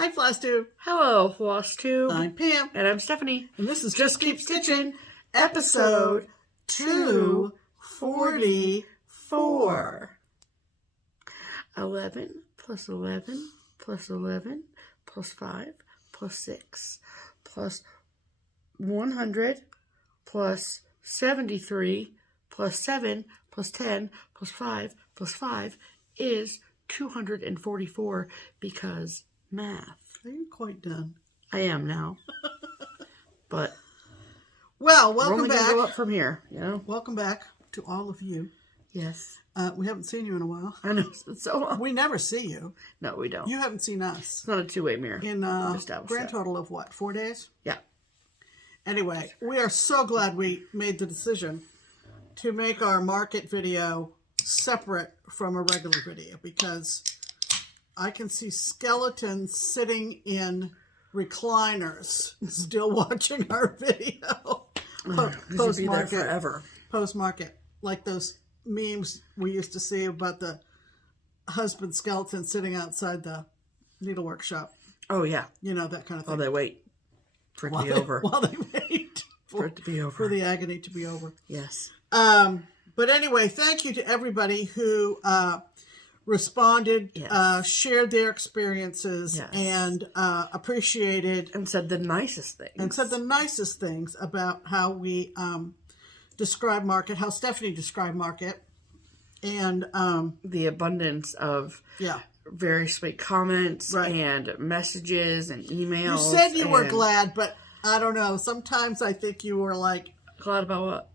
Hi, FlossTube. Hello, FlossTube. I'm Pam. And I'm Stephanie. And this is Just Keep Stitching, episode 244. 11 plus 11 plus 11 plus 5 plus 6 plus 100 plus 73 plus 7 plus 10 plus 5 plus 5 is 244 because math. Are you quite done? I am now. But well, we're welcome only back. gonna go up from here, you know? Welcome back to all of you. Yes. We haven't seen you in a while. I know, it's so long. We never see you. No, we don't. You haven't seen us. It's not a two-way mirror. In grand total of what, 4 days? Yeah. Anyway, we are so glad we made the decision to make our market video separate from a regular video because I can see skeletons sitting in recliners still watching our video. Post-market. Forever. Post-market. Like those memes we used to see about the husband skeleton sitting outside the needlework shop. Oh, yeah. You know, that kind of thing. While they wait for it to be over. While they wait for it to be over. For the agony to be over. Yes. But anyway, thank you to everybody who responded, yes. Shared their experiences, yes. and appreciated. And said the nicest things. And said the nicest things about how we describe market, how Stephanie described market. And the abundance of very sweet comments and messages and emails. You said you were glad, but I don't know. Sometimes I think you were like... Glad about what?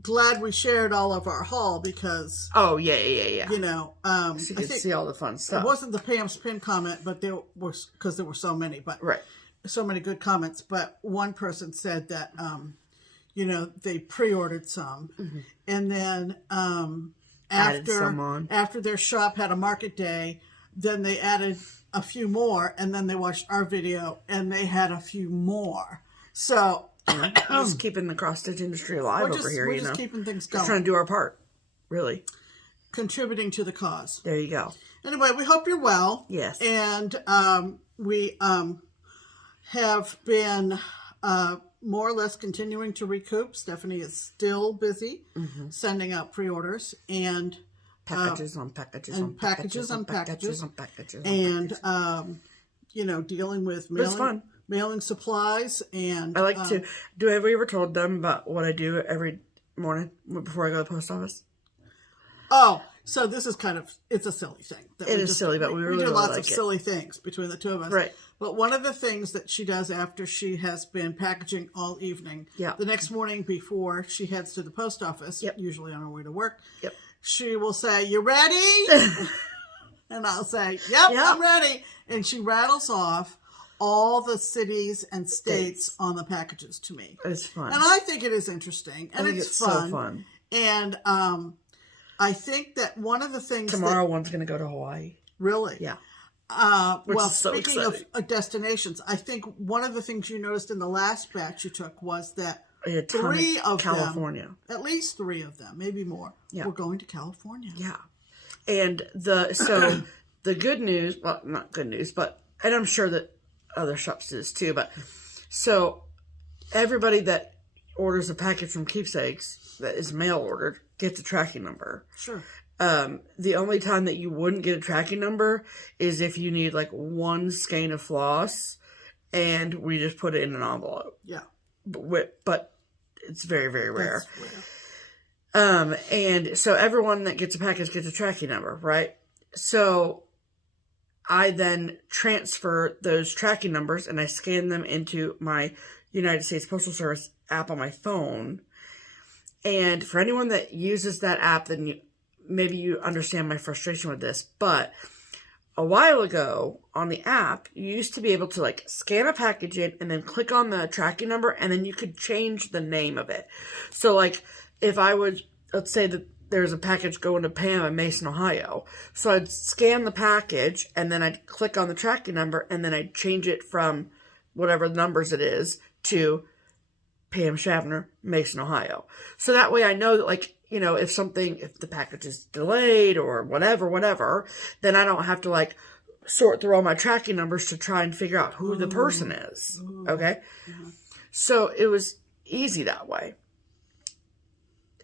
Glad we shared all of our haul because... Oh, yeah. You know... so you could see all the fun stuff. It wasn't the Pam's Pin comment, but there was... Because there were so many, but... Right. So many good comments. But one person said that, you know, they pre-ordered some. Mm-hmm. And then after their shop had a market day, then they added a few more. And then they watched our video and they had a few more. So... just keeping the cross-stitch industry alive over here, you know. We're just keeping things going. Just trying to do our part, really. Contributing to the cause. There you go. Anyway, we hope you're well. Yes. And we have been more or less continuing to recoup. Stephanie is still busy sending out pre-orders and packages on packages and on packages on packages on packages and you know, dealing with mailing. It's fun. Mailing supplies and... I like to... Have we ever told them about what I do every morning before I go to the post office? Oh, so this is kind of... It's a silly thing. It is silly, but we really do lots like of silly things between the two of us. Right. But one of the things that she does after she has been packaging all evening, the next morning before she heads to the post office, usually on her way to work, she will say, "You ready?" And I'll say, yep, I'm ready. And she rattles off all the cities and states on the packages to me. It's fun. And I think it is interesting. And it's fun. So fun. And I think that one of the things Tomorrow one's going to go to Hawaii. Really? Yeah. Well, speaking of destinations, I think one of the things you noticed in the last batch you took was that three of California. them, at least three of them, maybe more, were going to California. Yeah. And the good news, well, not good news, but, and I'm sure that other shops do this too, but so everybody that orders a package from Keepsakes that is mail ordered gets a tracking number. Sure. The only time that you wouldn't get a tracking number is if you need like one skein of floss and we just put it in an envelope. Yeah. But it's very, very rare. That's rare. And so everyone that gets a package gets a tracking number, right? So I then transfer those tracking numbers and I scan them into my United States Postal Service app on my phone. And for anyone that uses that app, then maybe you understand my frustration with this. But a while ago on the app, you used to be able to like scan a package in and then click on the tracking number and then you could change the name of it. So like if I would, let's say that there's a package going to Pam in Mason, Ohio. So I'd scan the package and then I'd click on the tracking number and then I'd change it from whatever numbers it is to Pam Schaffner, Mason, Ohio. So that way I know that, like, you know, if the package is delayed or whatever, then I don't have to like sort through all my tracking numbers to try and figure out who the person is. Okay? So it was easy that way.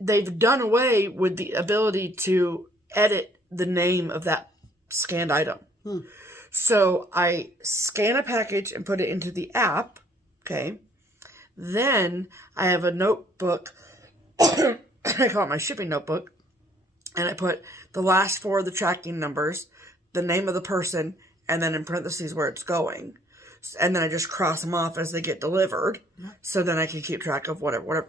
They've done away with the ability to edit the name of that scanned item. So I scan a package and put it into the app. Okay. Then I have a notebook. I call it my shipping notebook. And I put the last 4 of the tracking numbers, the name of the person, and then in parentheses where it's going. And then I just cross them off as they get delivered. So then I can keep track of whatever.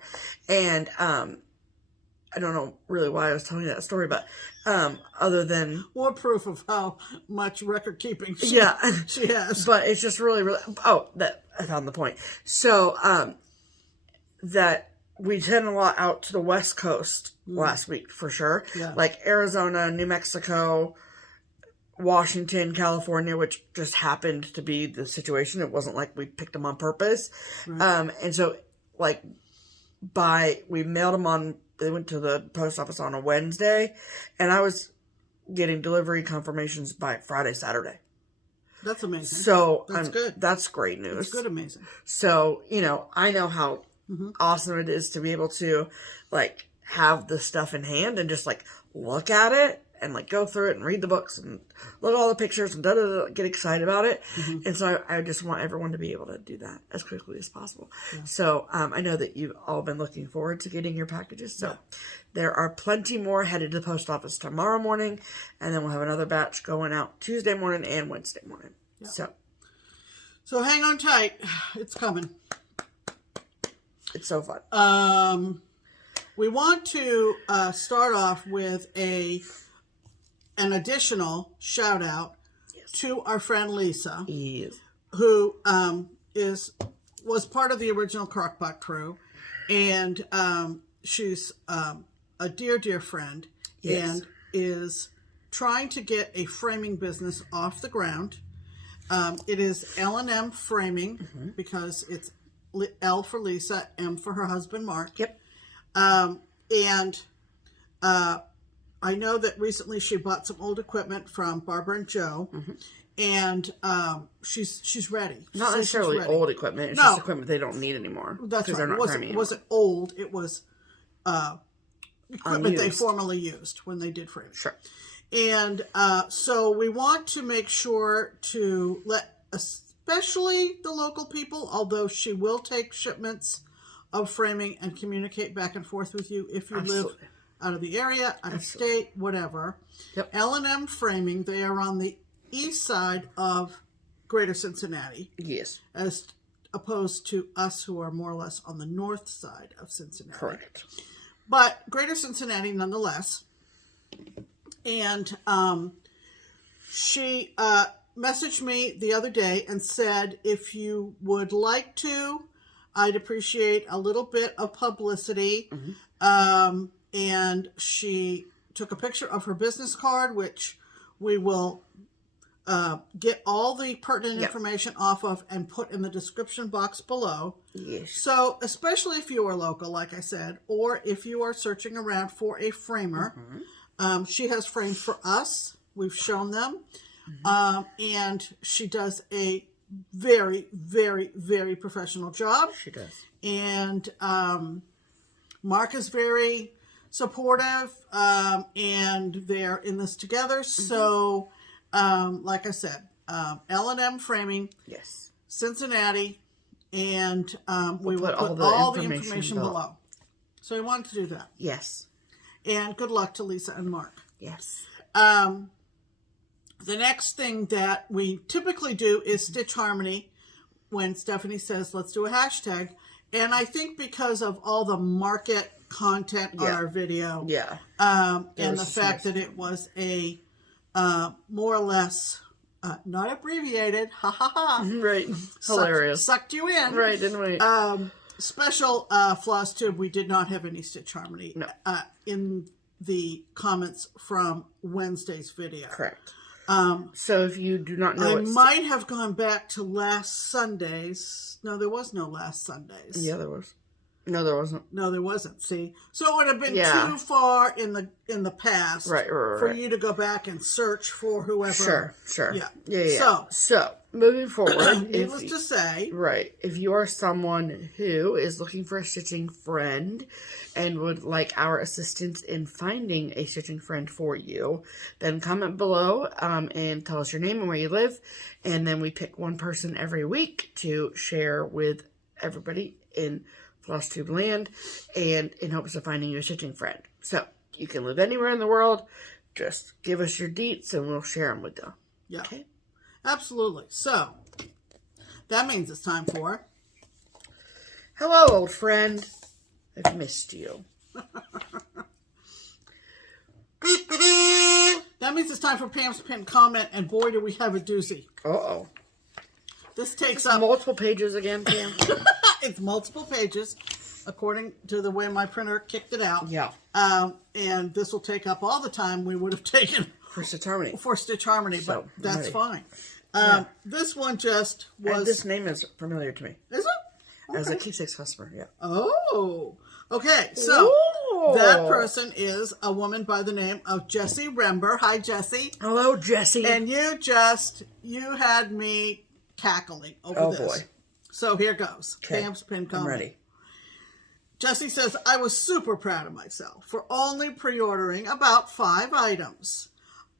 And I don't know really why I was telling you that story, but other than... More proof of how much record keeping she has. But it's just really... Oh, that I found the point. So, that we sent a lot out to the West Coast last week, for sure. Like Arizona, New Mexico, Washington, California, which just happened to be the situation. It wasn't like we picked them on purpose. And so, like, we mailed them on... They went to the post office on a Wednesday, and I was getting delivery confirmations by Friday, Saturday. That's amazing. So that's good. That's great news. That's good, amazing. So, I know how awesome it is to be able to, like, have the stuff in hand and just, like, look at it and, like, go through it and read the books and look at all the pictures and get excited about it. And so I just want everyone to be able to do that as quickly as possible. So I know that you've all been looking forward to getting your packages. So there are plenty more headed to the post office tomorrow morning. And then we'll have another batch going out Tuesday morning and Wednesday morning. So hang on tight. It's coming. It's so fun. We want to start off with an additional shout out to our friend Lisa, who was part of the original Crockpot crew, and she's a dear friend, and is trying to get a framing business off the ground. It is L&M Framing, because it's L for Lisa, M for her husband Mark. I know that recently she bought some old equipment from Barbara and Joe, and she's ready. Not necessarily old equipment. It's just equipment they don't need anymore. That's right. It wasn't old. It was equipment they formerly used when they did framing. And so we want to make sure to let, especially the local people, although she will take shipments of framing and communicate back and forth with you if you live out of the area, out of state, whatever. L&M Framing, they are on the east side of Greater Cincinnati. As opposed to us, who are more or less on the north side of Cincinnati. But Greater Cincinnati nonetheless. And she messaged me the other day and said, if you would like to, I'd appreciate a little bit of publicity. And she took a picture of her business card, which we will get all the pertinent information off of and put in the description box below. So, especially if you are local, like I said, or if you are searching around for a framer, she has framed for us. We've shown them. And she does a very, very, very professional job. She does. And Mark is very supportive, and they're in this together. So, like I said, L&M Framing, Cincinnati, and we will put all the information below. So we wanted to do that. And good luck to Lisa and Mark. The next thing that we typically do is Stitch Harmony when Stephanie says, let's do a hashtag. And I think because of all the market content on our video, and the fact that it was a more or less not abbreviated, hilarious, sucked you in, didn't we? Special FlossTube, we did not have any Stitch Harmony in the comments from Wednesday's video. So if you do not know, I might have gone back to last Sunday's. No, there was no last Sunday's. There was. No, there wasn't. No, there wasn't. See, so it would have been too far in the past, right, for you to go back and search for whoever. Sure. Yeah. So moving forward, needless to say, right, if you are someone who is looking for a stitching friend and would like our assistance in finding a stitching friend for you, then comment below and tell us your name and where you live, and then we pick one person every week to share with everybody in FlossTube land, and in hopes of finding you a stitching friend. So, you can live anywhere in the world. Just give us your deets and we'll share them with you. Yeah. Okay? Absolutely. So, that means it's time for... Hello, old friend. I've missed you. That means it's time for Pam's pinned comment, and boy, do we have a doozy. Uh-oh. This takes up... multiple pages again, Pam? It's multiple pages, according to the way my printer kicked it out. Yeah. And this will take up all the time we would have taken for Stitch Harmony. For Stitch Harmony, so, but that's fine. This one just was... And this name is familiar to me. Is it? Okay. As a Keepsakes customer, yeah. Oh. Okay, so that person is a woman by the name of Jessie Rember. Hi, Jessie. Hello, Jessie. And you had me cackling over this. Oh, boy. So here goes. Okay. Pam's pinned comment. I'm ready. Jessie says, I was super proud of myself for only pre-ordering about 5 items.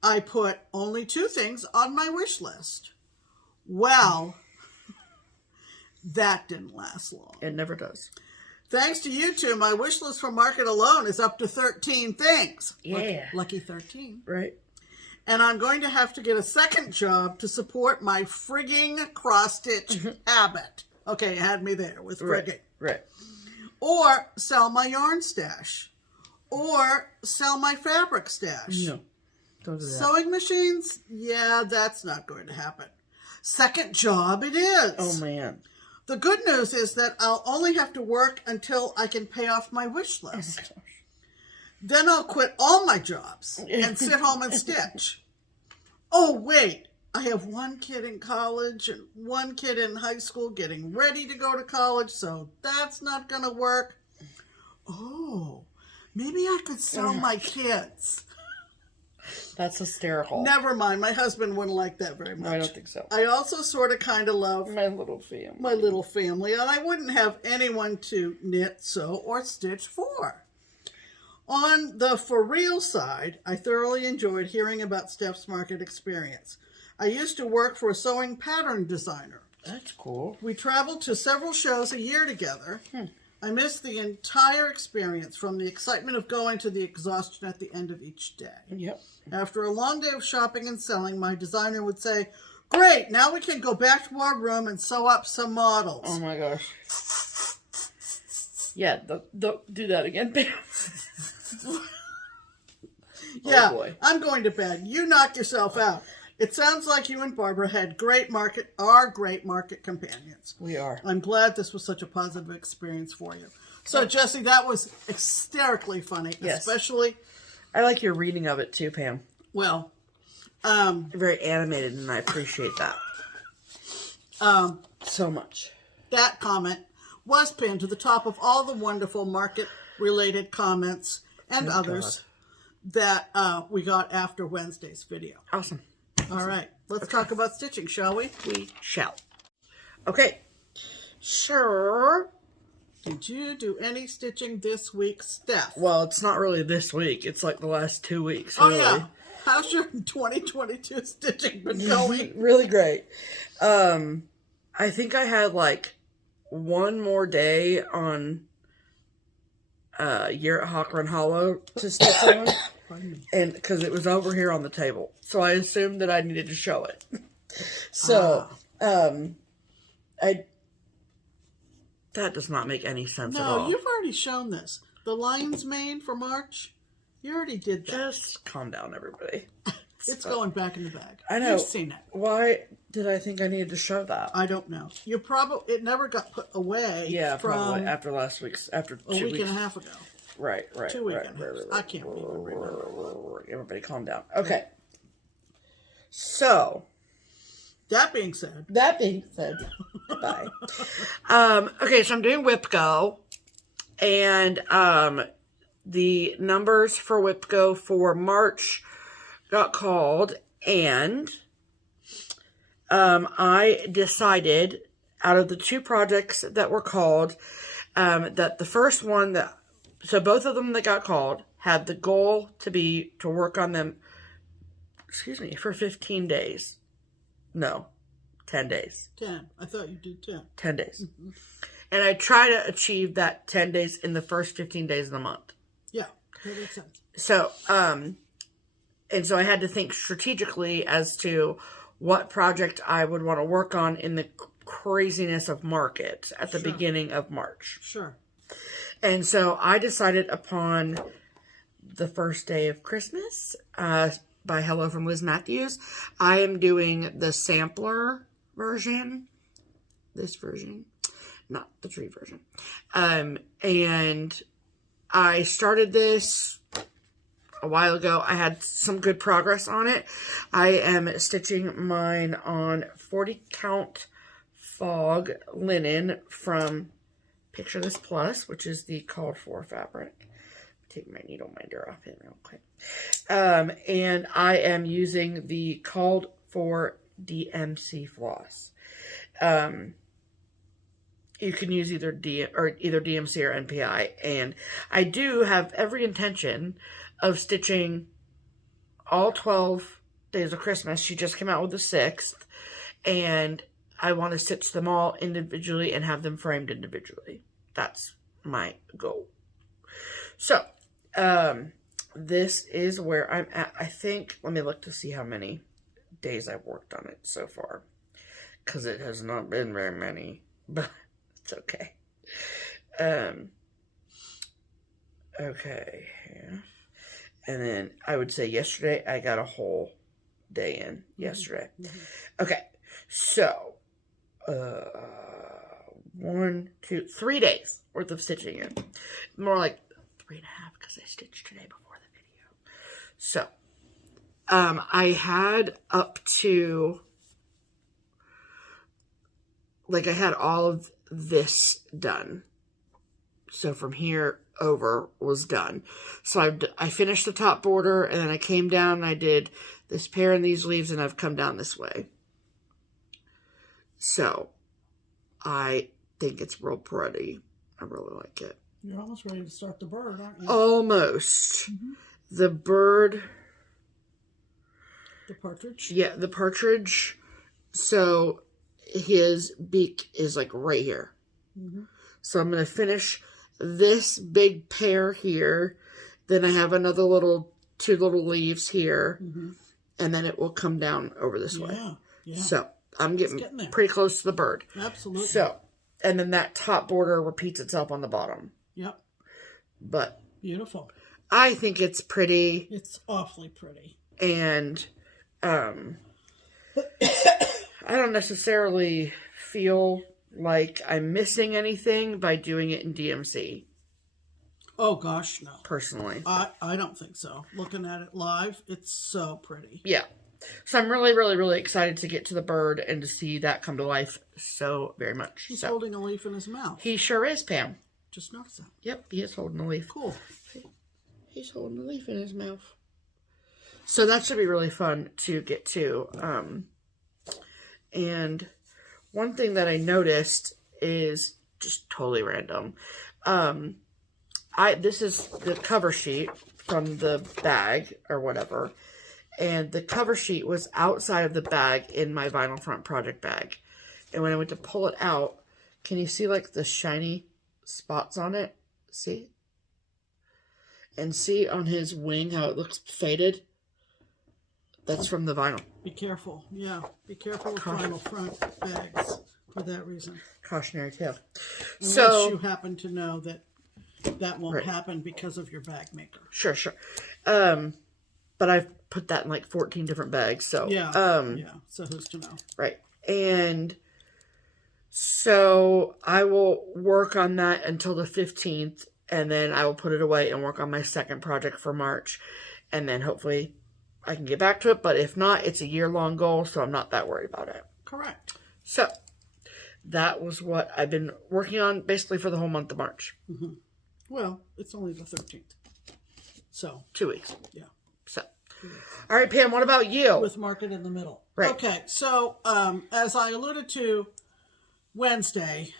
I put only 2 things on my wish list. Well, that didn't last long. It never does. Thanks to you two, my wish list for Market alone is up to 13 things. Yeah. Lucky 13. Right. And I'm going to have to get a second job to support my frigging cross-stitch habit. Okay, you had me there with frigging. Right. Or sell my yarn stash. Or sell my fabric stash. No, don't do that. Sewing machines? Yeah, that's not going to happen. Second job it is. Oh, man. The good news is that I'll only have to work until I can pay off my wish list. Oh, then I'll quit all my jobs and sit home and stitch. Oh, wait. I have 1 kid in college and 1 kid in high school getting ready to go to college, so that's not going to work. Oh, maybe I could sell my kids. That's hysterical. Never mind. My husband wouldn't like that very much. No, I don't think so. I also sort of kind of love my little family. My little family, and I wouldn't have anyone to knit, sew, or stitch for. On the for real side, I thoroughly enjoyed hearing about Steph's market experience. I used to work for a sewing pattern designer. That's cool. We traveled to several shows a year together. I missed the entire experience, from the excitement of going to the exhaustion at the end of each day. Yep. After a long day of shopping and selling, my designer would say, great, now we can go back to our room and sew up some models. Oh my gosh. Yeah, don't do that again, Pam. Yeah, oh boy. I'm going to bed. You knock yourself out. It sounds like you and Barbara had great market companions. We are. I'm glad this was such a positive experience for you. So, Jessie, that was hysterically funny, especially... I like your reading of it too, Pam. Well, very animated, and I appreciate that. So much. That comment was pinned to the top of all the wonderful market-related comments and others that we got after Wednesday's video. Awesome. All right. Let's talk about stitching, shall we? We shall. Okay. Sure. Did you do any stitching this week, Steph? Well, it's not really this week. It's like the last 2 weeks. Oh, really. yeah. How's your 2022 stitching been going? Really great. I think I had like 1 more day on Year at Hawk Run Hollow to stitch on. And because it was over here on the table. So I assumed that I needed to show it. So, that does not make any sense at all. No, you've already shown this. The lion's mane for March, you already did that. Just calm down, everybody. It's going back in the bag. I know. You've seen it. Why did I think I needed to show that? I don't know. It never got put away. Yeah, probably after last week's, after 2 weeks. A week and a half ago. Right. 2 weeks. I can't even remember. Everybody calm down. Okay. So. That being said. Bye. Okay, so I'm doing Whip Go. And the numbers for WIPGO for March got called, and I decided out of the 2 projects that were called, that the first one so both of them that got called had the goal to be to work on them, for 15 days. No, 10 days. 10. I thought you did 10. 10 days. Mm-hmm. And I try to achieve that 10 days in the first 15 days of the month. Yeah, that makes sense. So, and so I had to think strategically as to what project I would want to work on in the craziness of market at the beginning of March. Sure. And so I decided upon the first day of Christmas, by Hello from Liz Matthews. I am doing the sampler version. This version. Not the tree version. And I started this a while ago. I had some good progress on it. I am stitching mine on 40 count fog linen from Picture This Plus, which is the called for fabric. Take my needle minder off it real quick. And I am using the called for DMC floss. You can use either DMC or NPI, and I do have every intention of stitching all 12 days of Christmas. She just came out with the 6th, and I want to stitch them all individually and have them framed individually. That's my goal. So, this is where I'm at. I think, let me look to see how many days I've worked on it so far, because it has not been very many, but it's okay. Okay. And then I would say yesterday I got a whole day in yesterday. Mm-hmm. Okay. So, 1, 2, 3 days worth of stitching in. More like 3.5 because I stitched today before the video. So, I had up to, like, I had all of this done. So from here over was done. So I finished the top border, and then I came down and I did this pair and these leaves, and I've come down this way. So I think it's real pretty. I really like it. You're almost ready to start the bird, aren't you? Almost. Mm-hmm. The bird. The partridge? Yeah, the partridge. So his beak is like right here. Mm-hmm. So I'm going to finish this big pear here. Then I have another two little leaves here. Mm-hmm. And then it will come down over this way. Yeah. So I'm getting pretty close to the bird. Absolutely. So, and then that top border repeats itself on the bottom. Yep. But beautiful. I think it's pretty. It's awfully pretty. And I don't necessarily feel like I'm missing anything by doing it in DMC. Oh gosh, no. Personally. I don't think so. Looking at it live, it's so pretty. Yeah. So I'm really, really, really excited to get to the bird and to see that come to life so very much. He's holding a leaf in his mouth. He sure is, Pam. Just noticed that. Yep, he is holding a leaf. Cool. He's holding a leaf in his mouth. So that should be really fun to get to. And one thing that I noticed is just totally random. This is the cover sheet from the bag or whatever. And the cover sheet was outside of the bag in my vinyl front project bag. And when I went to pull it out, can you see like the shiny spots on it? See? And see on his wing how it looks faded? That's from the vinyl. Be careful. Yeah. Be careful with vinyl front bags for that reason. Cautionary tale. Unless you happen to know that won't happen because of your bag maker. Sure. But I've put that in like 14 different bags. So yeah. So who's to know? Right. And so I will work on that until the 15th, and then I will put it away and work on my second project for March, and then hopefully I can get back to it. But if not, it's a year-long goal, so I'm not that worried about it. Correct. So that was what I've been working on basically for the whole month of March. Mm-hmm. Well, it's only the 13th. So. 2 weeks. Yeah. So. All right, Pam, what about you? With market in the middle. Right. Okay, so as I alluded to Wednesday,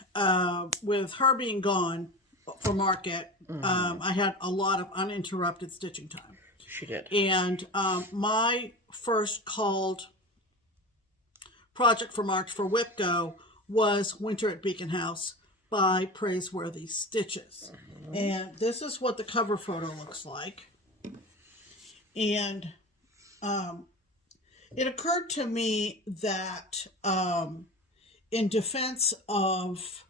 with her being gone for market, I had a lot of uninterrupted stitching time. She did. And my first called project for March for WIPGO was Winter at Beacon House by Praiseworthy Stitches. And this is what the cover photo looks like. And it occurred to me that in defense of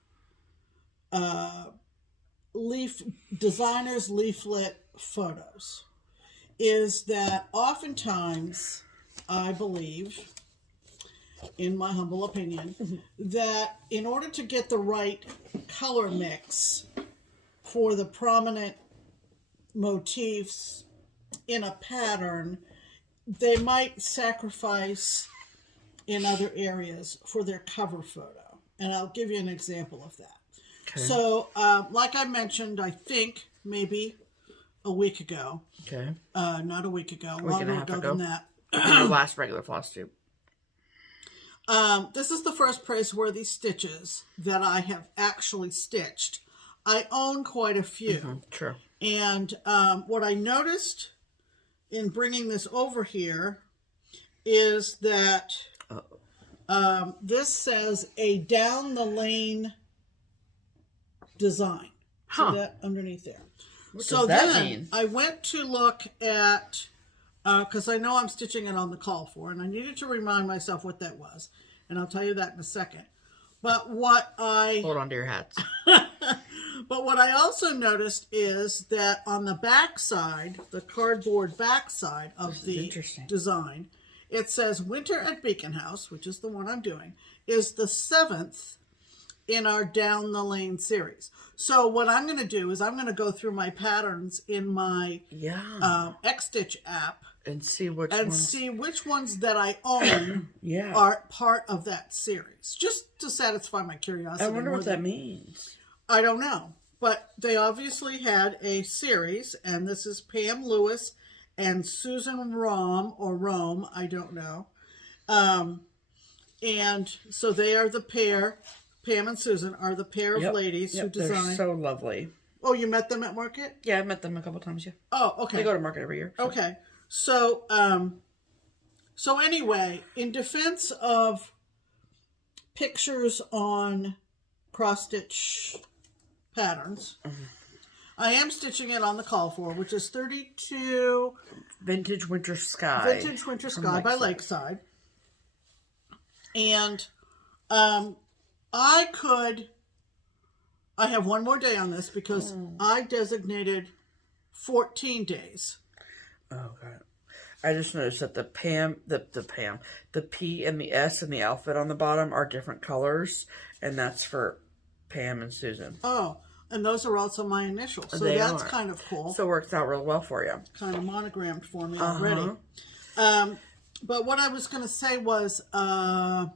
designers' leaflet photos, is that oftentimes, I believe, in my humble opinion, that in order to get the right color mix for the prominent motifs in a pattern, they might sacrifice in other areas for their cover photo. And I'll give you an example of that. Okay. So, like I mentioned, I think maybe a week ago. Okay. Not a week ago. A week and a half ago. Than that. The last regular FlossTube. This is the first Praiseworthy Stitches that I have actually stitched. I own quite a few. True. And what I noticed in bringing this over here is that this says a down the lane design. Huh. See that underneath there? What does that mean? I went to look at, because I know I'm stitching it on the call for, and I needed to remind myself what that was. And I'll tell you that in a second. But what I... Hold on to your hats. But what I also noticed is that on the back side, the cardboard back side of the design, it says Winter at Beacon House, which is the one I'm doing, is the 7th in our Down the Lane series. So what I'm going to do is I'm going to go through my patterns in my Xstitch app and see which ones that I own are part of that series, just to satisfy my curiosity. I wonder what that means. I don't know, but they obviously had a series, and this is Pam Lewis and Susan Rome, I don't know. And so they are the pair. Pam and Susan are the pair of ladies who design. They're so lovely. Oh, you met them at market? Yeah, I met them a couple times, yeah. Oh, okay. They go to market every year. So. Okay. So anyway, in defense of pictures on cross-stitch patterns, I am stitching it on the call for, which is 32... Vintage Winter Sky. Vintage Winter Sky by Lakeside. And I have one more day on this because I designated 14 days. Oh, God. I just noticed that the P and the S and the outfit on the bottom are different colors, and that's for Pam and Susan. Oh, and those are also my initials, so that's kind of cool. So it works out real well for you. Kind of monogrammed for me already. But what I was going to say was, I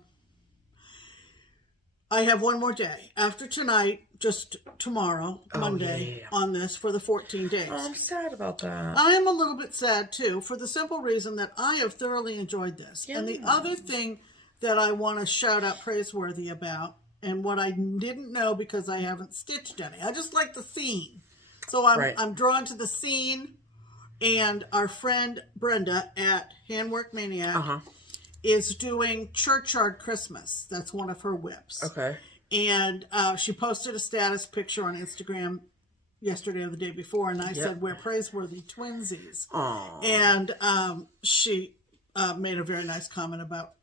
have one more day. After tonight, just tomorrow, Monday, on this for the 14 days. Oh, I'm sad about that. I am a little bit sad, too, for the simple reason that I have thoroughly enjoyed this. Yeah. And the other thing that I want to shout out Praiseworthy about, and what I didn't know because I haven't stitched any, I just like the scene. So I'm drawn to the scene, and our friend Brenda at Handwork Maniac is doing Churchyard Christmas. That's one of her whips. Okay. And she posted a status picture on Instagram yesterday or the day before, and I said, we're Praiseworthy twinsies. Aww. And she made a very nice comment about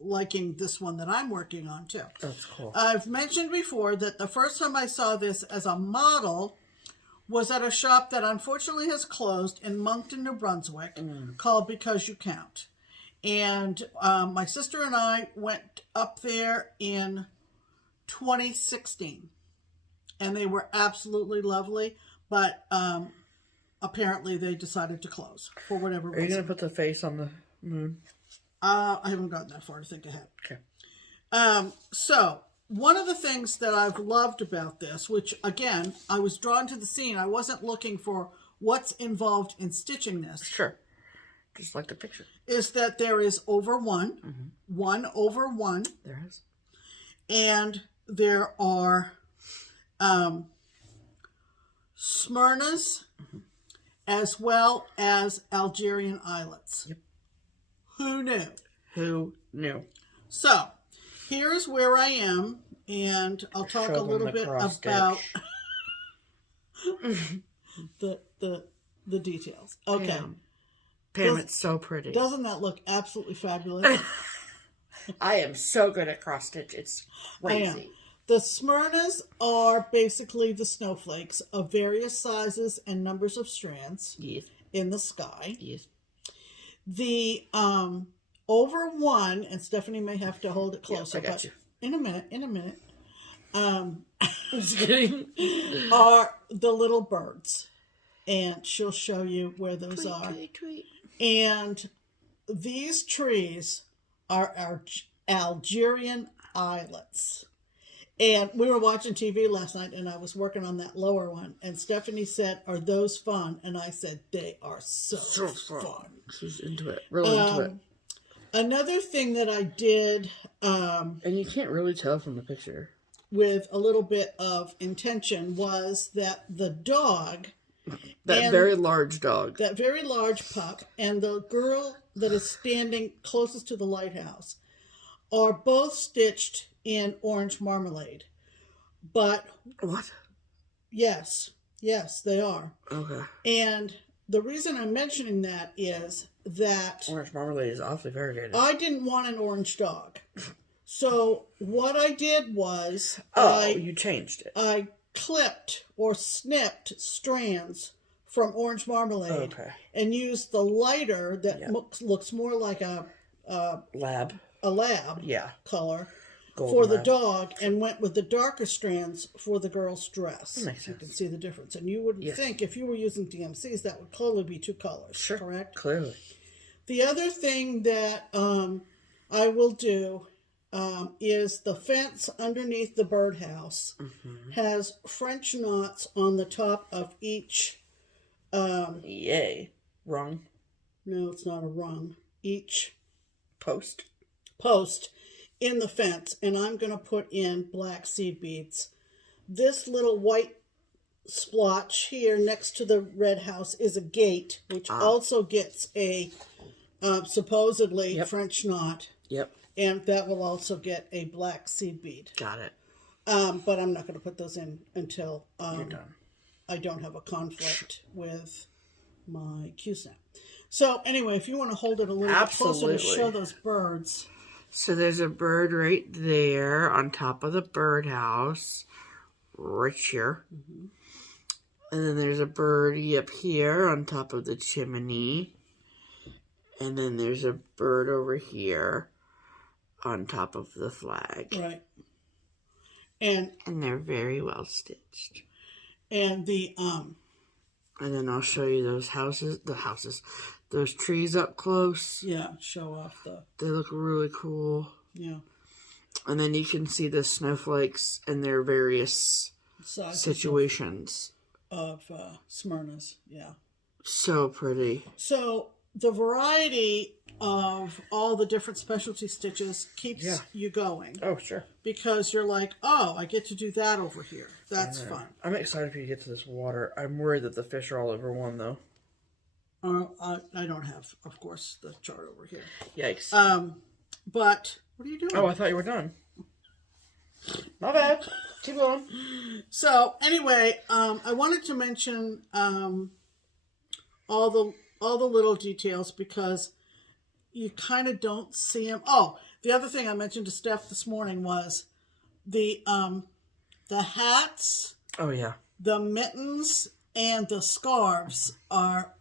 liking this one that I'm working on, too. That's cool. I've mentioned before that the first time I saw this as a model was at a shop that unfortunately has closed in Moncton, New Brunswick, called Because You Count. And my sister and I went up there in 2016, and they were absolutely lovely, but apparently they decided to close for whatever reason. Are you going to put the face on the moon? I haven't gotten that far to think ahead. Okay. So one of the things that I've loved about this, which again, I was drawn to the scene. I wasn't looking for what's involved in stitching this. Sure. Just like the picture. Is that there is over one, 1 over 1. There is. And there are Smyrnas as well as Algerian islets. Yep. Who knew? Who knew? So, here's where I am, and I'll talk a little bit about the details. Okay. Pam, it's so pretty. Doesn't that look absolutely fabulous? I am so good at cross stitch. It's crazy. The Smyrnas are basically the snowflakes of various sizes and numbers of strands in the sky. Yes. The over 1, and Stephanie may have to hold it closer, I got you. In a minute. Just kidding. Are the little birds. And she'll show you where those are. Tweet. And these trees are Algerian islets. And we were watching TV last night, and I was working on that lower one. And Stephanie said, "Are those fun?" And I said, "They are so fun." She's into it. Really into it. Another thing that I did... and you can't really tell from the picture. With a little bit of intention was that the dog... That very large dog. That very large pup and the girl that is standing closest to the lighthouse are both stitched in orange marmalade. But... What? Yes, they are. Okay. And the reason I'm mentioning that is that... Orange marmalade is awfully variegated. I didn't want an orange dog. So what I did was... you changed it. I clipped or snipped strands from orange marmalade and used the lighter that looks more like a lab color Golden for the lab. Dog, and went with the darker strands for the girl's dress. That makes sense. You can see the difference, and you wouldn't think if you were using DMCs that would clearly be 2 colors. Sure, correct? Clearly. The other thing that I will do is the fence underneath the birdhouse has French knots on the top of each. Yay. Rung. No, it's not a rung. Each post in the fence, and I'm going to put in black seed beads. This little white splotch here next to the red house is a gate, which also gets a supposedly French knot. Yep. And that will also get a black seed bead. Got it. But I'm not going to put those in until you're done. I don't have a conflict with my Q-snap. So anyway, if you want to hold it a little bit closer to show those birds. So there's a bird right there on top of the birdhouse, right here. And then there's a birdie up here on top of the chimney. And then there's a bird over here on top of the flag. Right. And they're very well stitched. And the and then I'll show you those those trees up close. Yeah, show off they look really cool. Yeah. And then you can see the snowflakes and their various situations of Smyrnas. Yeah. So pretty. So the variety of all the different specialty stitches keeps you going. Oh, sure. Because you're like, oh, I get to do that over here. That's fun. I'm excited for you to get to this water. I'm worried that the fish are all over one, though. I don't have, of course, the chart over here. Yikes. But what are you doing? Oh, I thought you were done. My bad. Keep going. So anyway, I wanted to mention all the little details because you kind of don't see them. Oh, the other thing I mentioned to Steph this morning was the hats. Oh yeah. The mittens and the scarves are,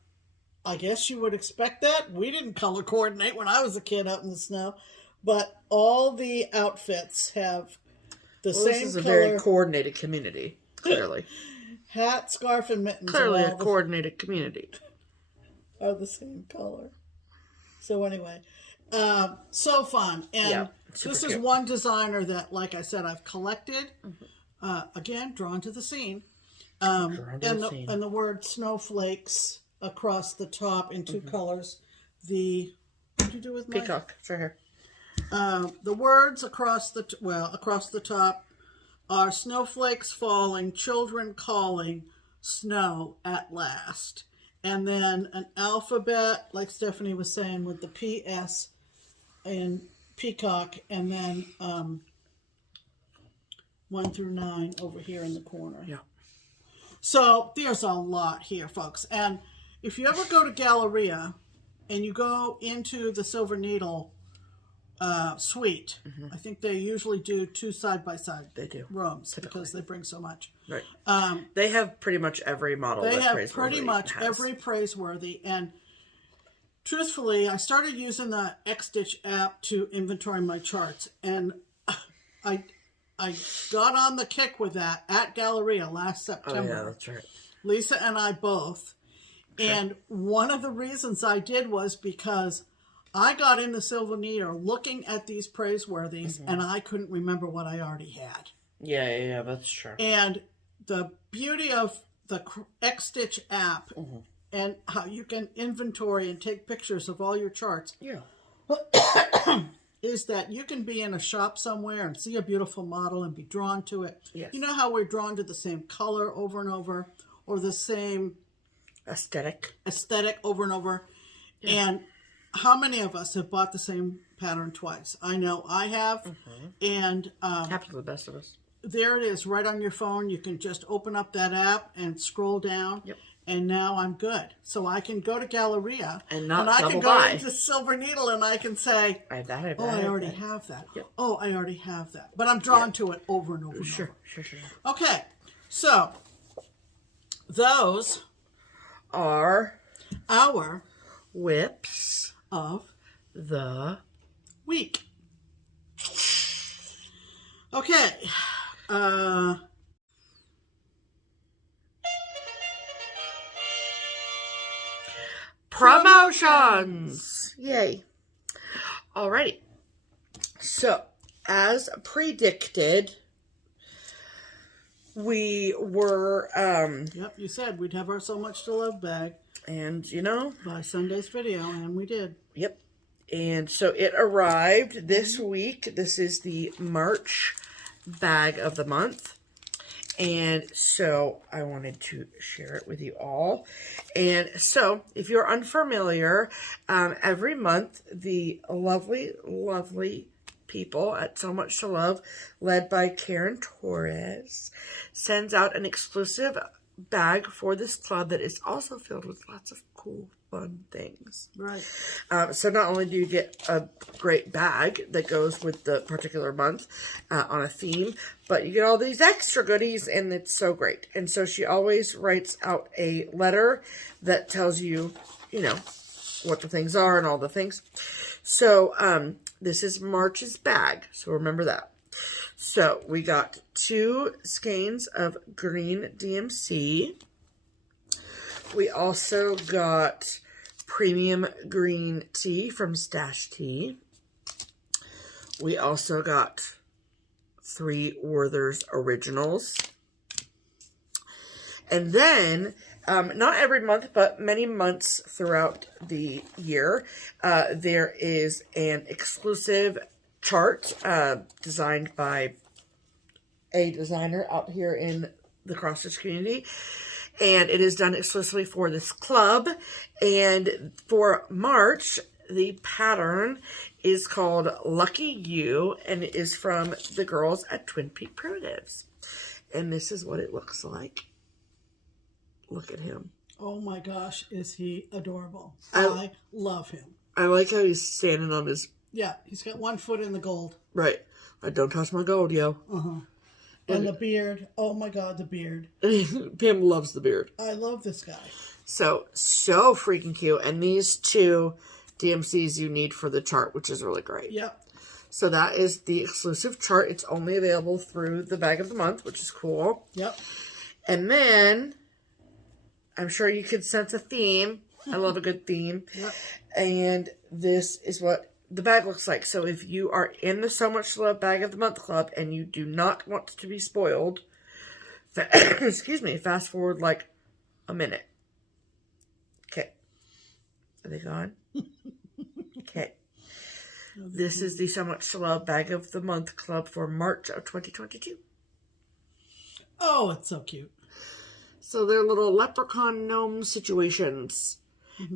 I guess you would expect that. We didn't color coordinate when I was a kid out in the snow, but all the outfits have the same color. This is a very coordinated community, clearly. Hat, scarf, and mittens. Clearly a coordinated community. Are the same color. So anyway, so fun. And Super this cute. is one designer that, like I said, I've collected. Again, drawn to the scene. And the word snowflakes across the top in two colors. What did you do with my peacock? It's right here. The words across the top are snowflakes falling, children calling, snow at last. And then an alphabet, like Stephanie was saying, with the PS and peacock, and then 1 through 9 over here in the corner. Yeah. So there's a lot here, folks. And if you ever go to Galleria and you go into the Silver Needle suite, I think they usually do 2 side-by-side rooms because they bring so much. Right. They have pretty much every model. They have pretty much every praiseworthy. And truthfully, I started using the Xstitch app to inventory my charts. And I got on the kick with that at Galleria last September. Oh, yeah, that's right. Lisa and I both. Sure. And one of the reasons I did was because I got in the Silver Needle looking at these praiseworthies, and I couldn't remember what I already had. Yeah, that's true. And the beauty of the Xstitch app and how you can inventory and take pictures of all your charts is that you can be in a shop somewhere and see a beautiful model and be drawn to it. Yes. You know how we're drawn to the same color over and over, or the same aesthetic over and over. Yeah. And how many of us have bought the same pattern twice? I know I have. And happens to the best of us. There it is, right on your phone. You can just open up that app and scroll down. Yep. And now I'm good. So I can go to Galleria and I can go into Silver Needle and I can say, I have that. I already have that. Yep. Oh, I already have that. But I'm drawn to it over and over and Sure. over. Okay. So those are our whips of the week. Okay. Promotions! Yay. Alrighty. So, as predicted, we were, Yep, you said we'd have our So Much to Love bag. And, by Sunday's video, and we did. Yep. And so it arrived this week. This is the March bag of the month. And so I wanted to share it with you all. And so if you're unfamiliar, every month the lovely, lovely people at So Much to Love, led by Karen Torres, sends out an exclusive bag for this club that is also filled with lots of cool, fun things. Right. So not only do you get a great bag that goes with the particular month on a theme, but you get all these extra goodies, and it's so great. And so she always writes out a letter that tells you, what the things are and all the things. So this is March's bag, so remember that. So we got 2 skeins of green DMC. We also got premium green tea from Stash Tea. We also got 3 Werther's Originals. And then, not every month, but many months throughout the year, there is an exclusive chart designed by a designer out here in the cross-stitch community, and it is done exclusively for this club. And for March, the pattern is called Lucky You, and it is from the girls at Twin Peak Primitives. And this is what it looks like. Look at him. Oh my gosh, is he adorable. I love him. I like how he's standing on his... Yeah, he's got 1 foot in the gold. Right. I don't touch my gold, yo. And the beard. Oh my God, the beard. Pam loves the beard. I love this guy. So freaking cute. And these 2 DMCs you need for the chart, which is really great. Yep. So that is the exclusive chart. It's only available through the bag of the month, which is cool. Yep. And then, I'm sure you could sense a theme. I love a good theme. Yep. And this is what the bag looks like. So if you are in the So Much to Love Bag of the Month Club and you do not want to be spoiled, excuse me, fast forward like a minute. Okay. Are they gone? Okay. This is the So Much to Love Bag of the Month Club for March of 2022. Oh, it's so cute. So they're little leprechaun gnome situations.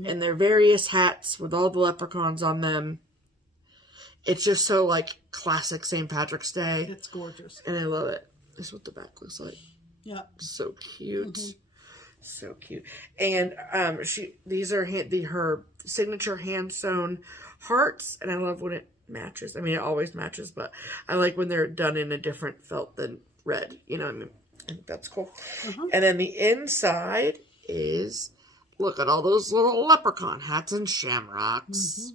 And they're various hats with all the leprechauns on them. It's just so, like, classic St. Patrick's Day. It's gorgeous. And I love it. This is what the back looks like. Yeah. So cute. So cute. And these are her signature hand-sewn hearts. And I love when it matches. I mean, it always matches, but I like when they're done in a different felt than red. You know what I mean? I think that's cool. And then the inside is... Look at all those little leprechaun hats and shamrocks.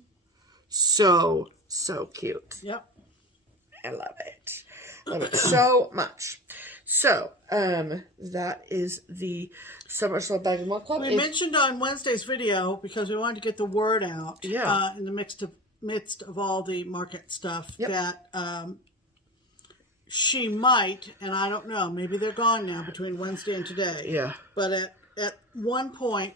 So, so cute. Yep. I love it. Love it so much. So, that is the So Much Love Bag of the Month Club. We mentioned on Wednesday's video, because we wanted to get the word out in the midst of all the market stuff, that she might, and I don't know, maybe they're gone now between Wednesday and today. Yeah. But at one point,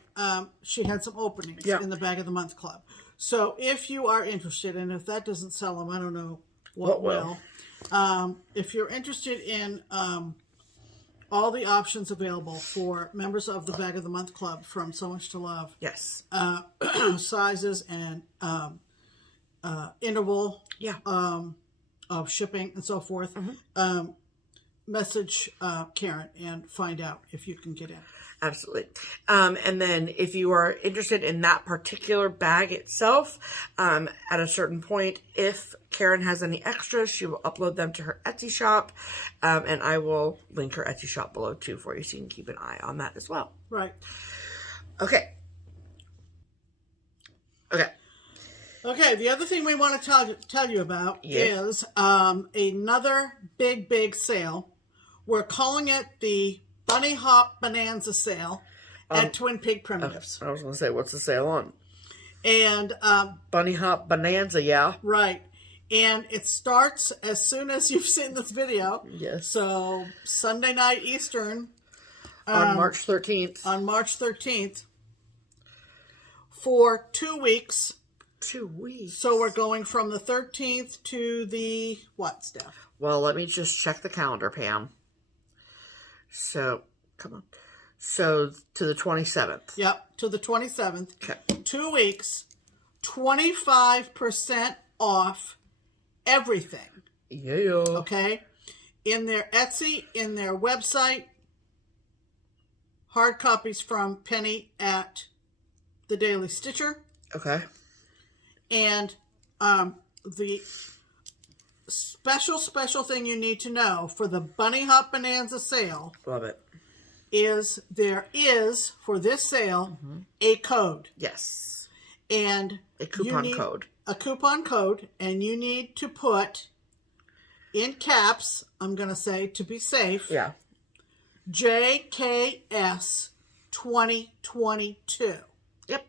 she had some openings in the Bag of the Month Club. So if you are interested, and if that doesn't sell them, I don't know what will. If you're interested in all the options available for members of the Bag of the Month Club from So Much to Love. Yes. Sizes and interval of shipping and so forth. Message Karen and find out if you can get in. Absolutely. And then if you are interested in that particular bag itself, at a certain point, if Karen has any extras, she will upload them to her Etsy shop. And I will link her Etsy shop below too for you, so you can keep an eye on that as well. Right. Okay. Okay, the other thing we want to tell you about is another big sale. We're calling it the Bunny Hop Bonanza Sale at Twin Pig Primitives. I was going to say, what's the sale on? And Bunny Hop Bonanza, yeah. Right. And it starts as soon as you've seen this video. Yes. So Sunday night Eastern. On March 13th. On March 13th. For 2 weeks. 2 weeks. So we're going from the 13th to the what, Steph? Well, let me just check the calendar, Pam. So, come on. So, to the 27th. Yep, to the 27th. Okay. 2 weeks, 25% off everything. Yeah. Okay? In their Etsy, in their website, hard copies from Penny at the Daily Stitcher. Okay. And the special thing you need to know for the Bunny Hop Bonanza sale. Love it. Is there is, for this sale, a code. Yes. And a coupon code. A coupon code, and you need to put in caps, I'm going to say to be safe. Yeah. JKS 2022. Yep.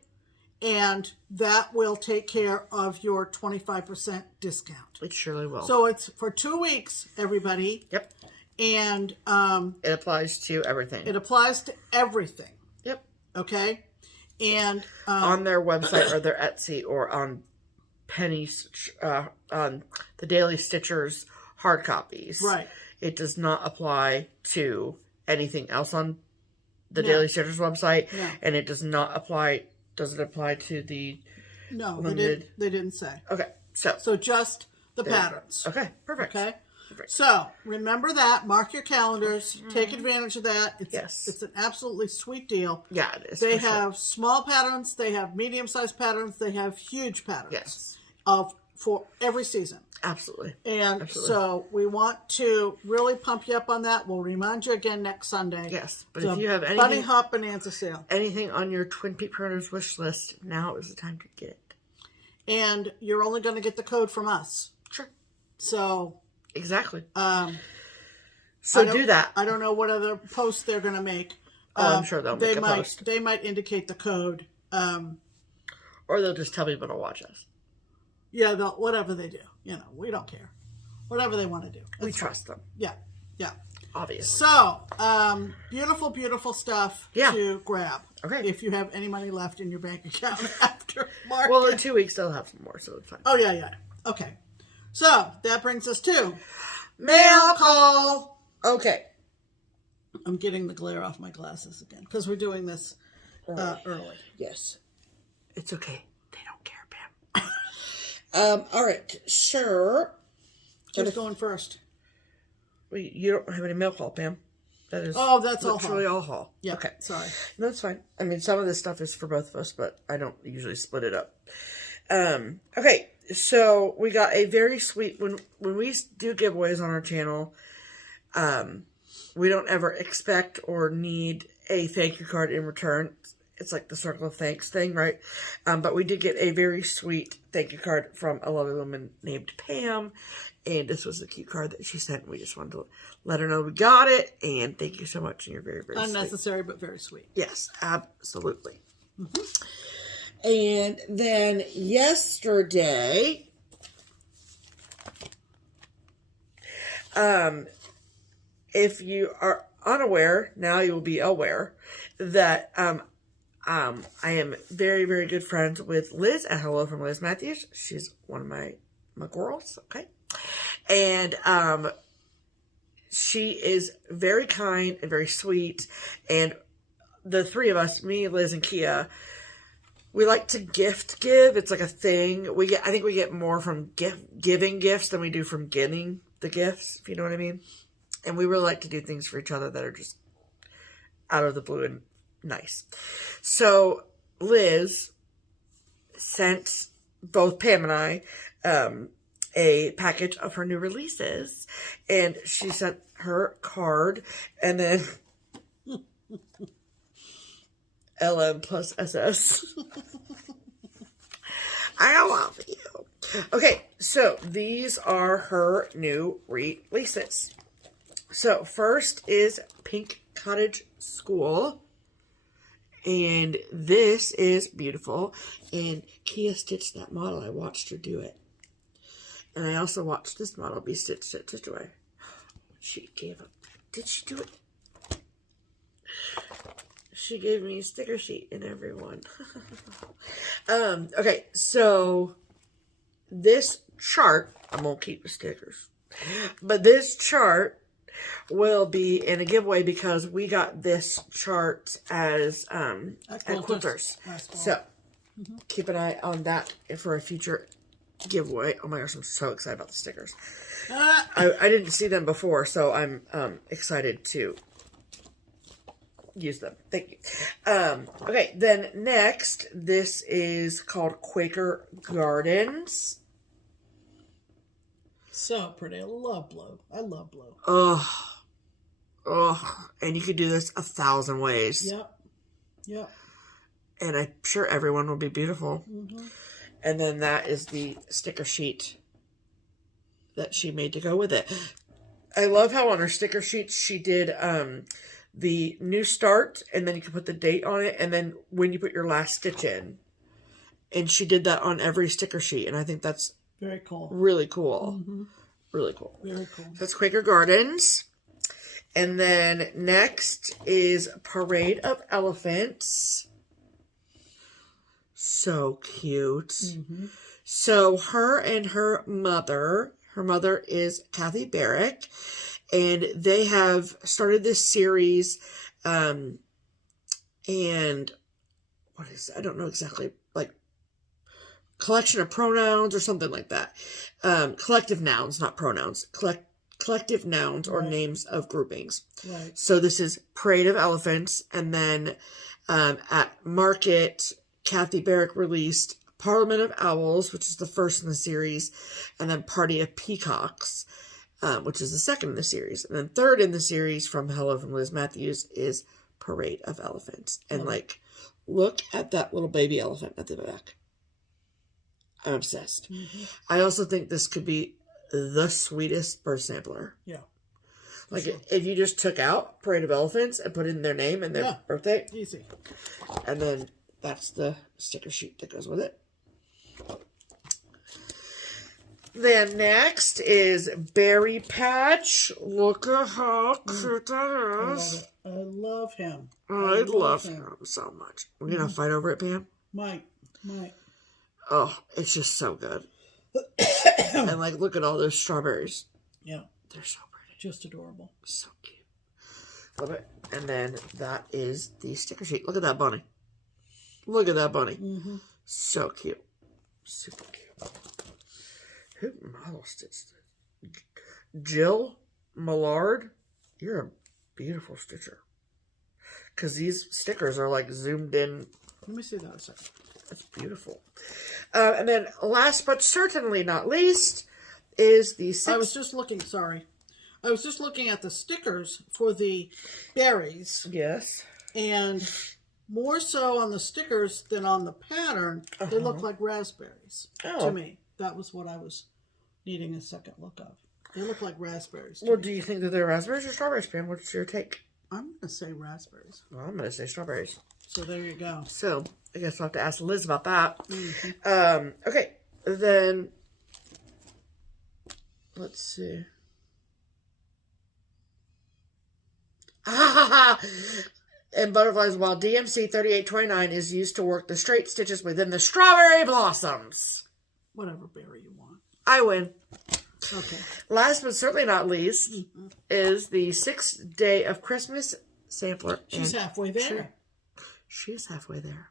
And that will take care of your 25% discount. It surely will. So it's for 2 weeks, everybody. Yep. And it applies to everything. It applies to everything. Yep. Okay. And on their website or their Etsy or on Penny's, on the Daily Stitcher's hard copies. Right. It does not apply to anything else on the Daily Stitcher's website. No. And it does not apply. Does it apply to the limited? They didn't say. Okay. So just the patterns. Okay. Perfect. Okay. Perfect. So remember that. Mark your calendars. Take advantage of that. It's an absolutely sweet deal. Yeah, it is. They have small patterns. They have medium-sized patterns. They have huge patterns. Yes. For every season. Absolutely. And so we want to really pump you up on that. We'll remind you again next Sunday. Yes. But if you have anything, Bunny Hop Bonanza sale. Anything on your Twin Peak Primitives wish list, now is the time to get it. And you're only going to get the code from us. Sure. So. Exactly. So do that. I don't know what other posts they're going to make. I'm sure they'll make a post. They might indicate the code. Or they'll just tell people to watch us. Yeah, whatever they do. We don't care. Whatever they want to do. We trust them. Yeah. Yeah. Obviously. So, beautiful, beautiful stuff to grab. Okay. If you have any money left in your bank account after March. Well, in 2 weeks they'll have some more, so it's fine. Oh, yeah. Okay. So, that brings us to mail call. Okay. I'm getting the glare off my glasses again because we're doing this early. Yes. It's okay. They don't care, Pam. All right. Sure. Who's going first? You don't have any mail call, Pam. That is that's all literally all haul. Yeah. Okay. Sorry. No, that's fine. I mean, some of this stuff is for both of us, but I don't usually split it up. Okay. So we got a very sweet, when we do giveaways on our channel, we don't ever expect or need a thank you card in return. It's like the circle of thanks thing, right? But we did get a very sweet thank you card from a lovely woman named Pam. And this was the cute card that she sent. We just wanted to let her know we got it. And thank you so much. And you're very, very unnecessary, but very sweet. Yes, absolutely. And then yesterday, if you are unaware, now you will be aware that I am very, very good friends with Liz at Hello from Liz Matthews. She's one of my girls, okay? And she is very kind and very sweet. And the three of us, me, Liz, and Kia, we like to give. It's like a thing. I think we get more from giving gifts than we do from getting the gifts, if you know what I mean. And we really like to do things for each other that are just out of the blue and nice. So Liz sent both Pam and I a package of her new releases, and she sent her card, and then LM plus SS. I love you. Okay, so these are her new releases. So first is Pink Cottage School. And this is beautiful. And Kia stitched that model. I watched her do it. And I also watched this model be stitched away. She gave up. Did she do it? She gave me a sticker sheet in every one. Okay, so this chart, I'm going to keep the stickers. But this chart will be in a giveaway because we got this chart as at Quilters. So keep an eye on that for a future giveaway. Oh my gosh, I'm so excited about the stickers. I didn't see them before, so I'm excited to use them. Thank you. Okay, then next, this is called Quaker Gardens. So pretty. I love blue. Oh, and you could do this 1,000 ways. Yep. And I'm sure everyone will be beautiful. And then that is the sticker sheet that she made to go with it. I love how on her sticker sheet she did the new start, and then you can put the date on it, and then when you put your last stitch in. And she did that on every sticker sheet, and I think that's very cool. Really cool. Really cool. Very cool. That's Quaker Gardens. And then next is Parade of Elephants. So cute. So her and her mother is Kathy Barrick, and they have started this series, and what is it? I don't know exactly, like collection of pronouns or something like that. Collective nouns, not pronouns. Collective nouns or names of groupings. Right. So this is Parade of Elephants, and then at Market, Kathy Barrick released Parliament of Owls, which is the first in the series, and then Party of Peacocks, which is the second in the series. And then third in the series from Hello from Liz Matthews is Parade of Elephants. And look at that little baby elephant at the back. I'm obsessed. I also think this could be the sweetest birth sampler. Yeah. Like if you just took out Parade of Elephants and put in their name and their birthday. Easy. And then that's the sticker sheet that goes with it. Then next is Berry Patch. Look at how cute that is. I love him. I love him so much. We're going to fight over it, Pam? Might. Oh, it's just so good. And like, look at all those strawberries. Yeah. They're so pretty. Just adorable. So cute. Love it. And then that is the sticker sheet. Look at that bunny. Look at that bunny. Mm-hmm. So cute. Super cute. Who model stitched this? Jill Millard. You're a beautiful stitcher. Because these stickers are like zoomed in. Let me see that a second. That's beautiful. And then last but certainly not least is the I was just looking at the stickers for the berries. Yes. And more so on the stickers than on the pattern, they look like raspberries to me. That was what I was needing a second look of. They look like raspberries. Well, do you think that they're raspberries or strawberries, Pam? What's your take? I'm going to say raspberries. Well, I'm going to say strawberries. So there you go. So I guess I'll have to ask Liz about that. Mm-hmm. Okay, then let's see. And butterflies, while DMC 3829 is used to work the straight stitches within the strawberry blossoms. Whatever berry you want. I win. Okay. Last but certainly not least is the 6th Day of Christmas sampler. She's halfway there. She is halfway there.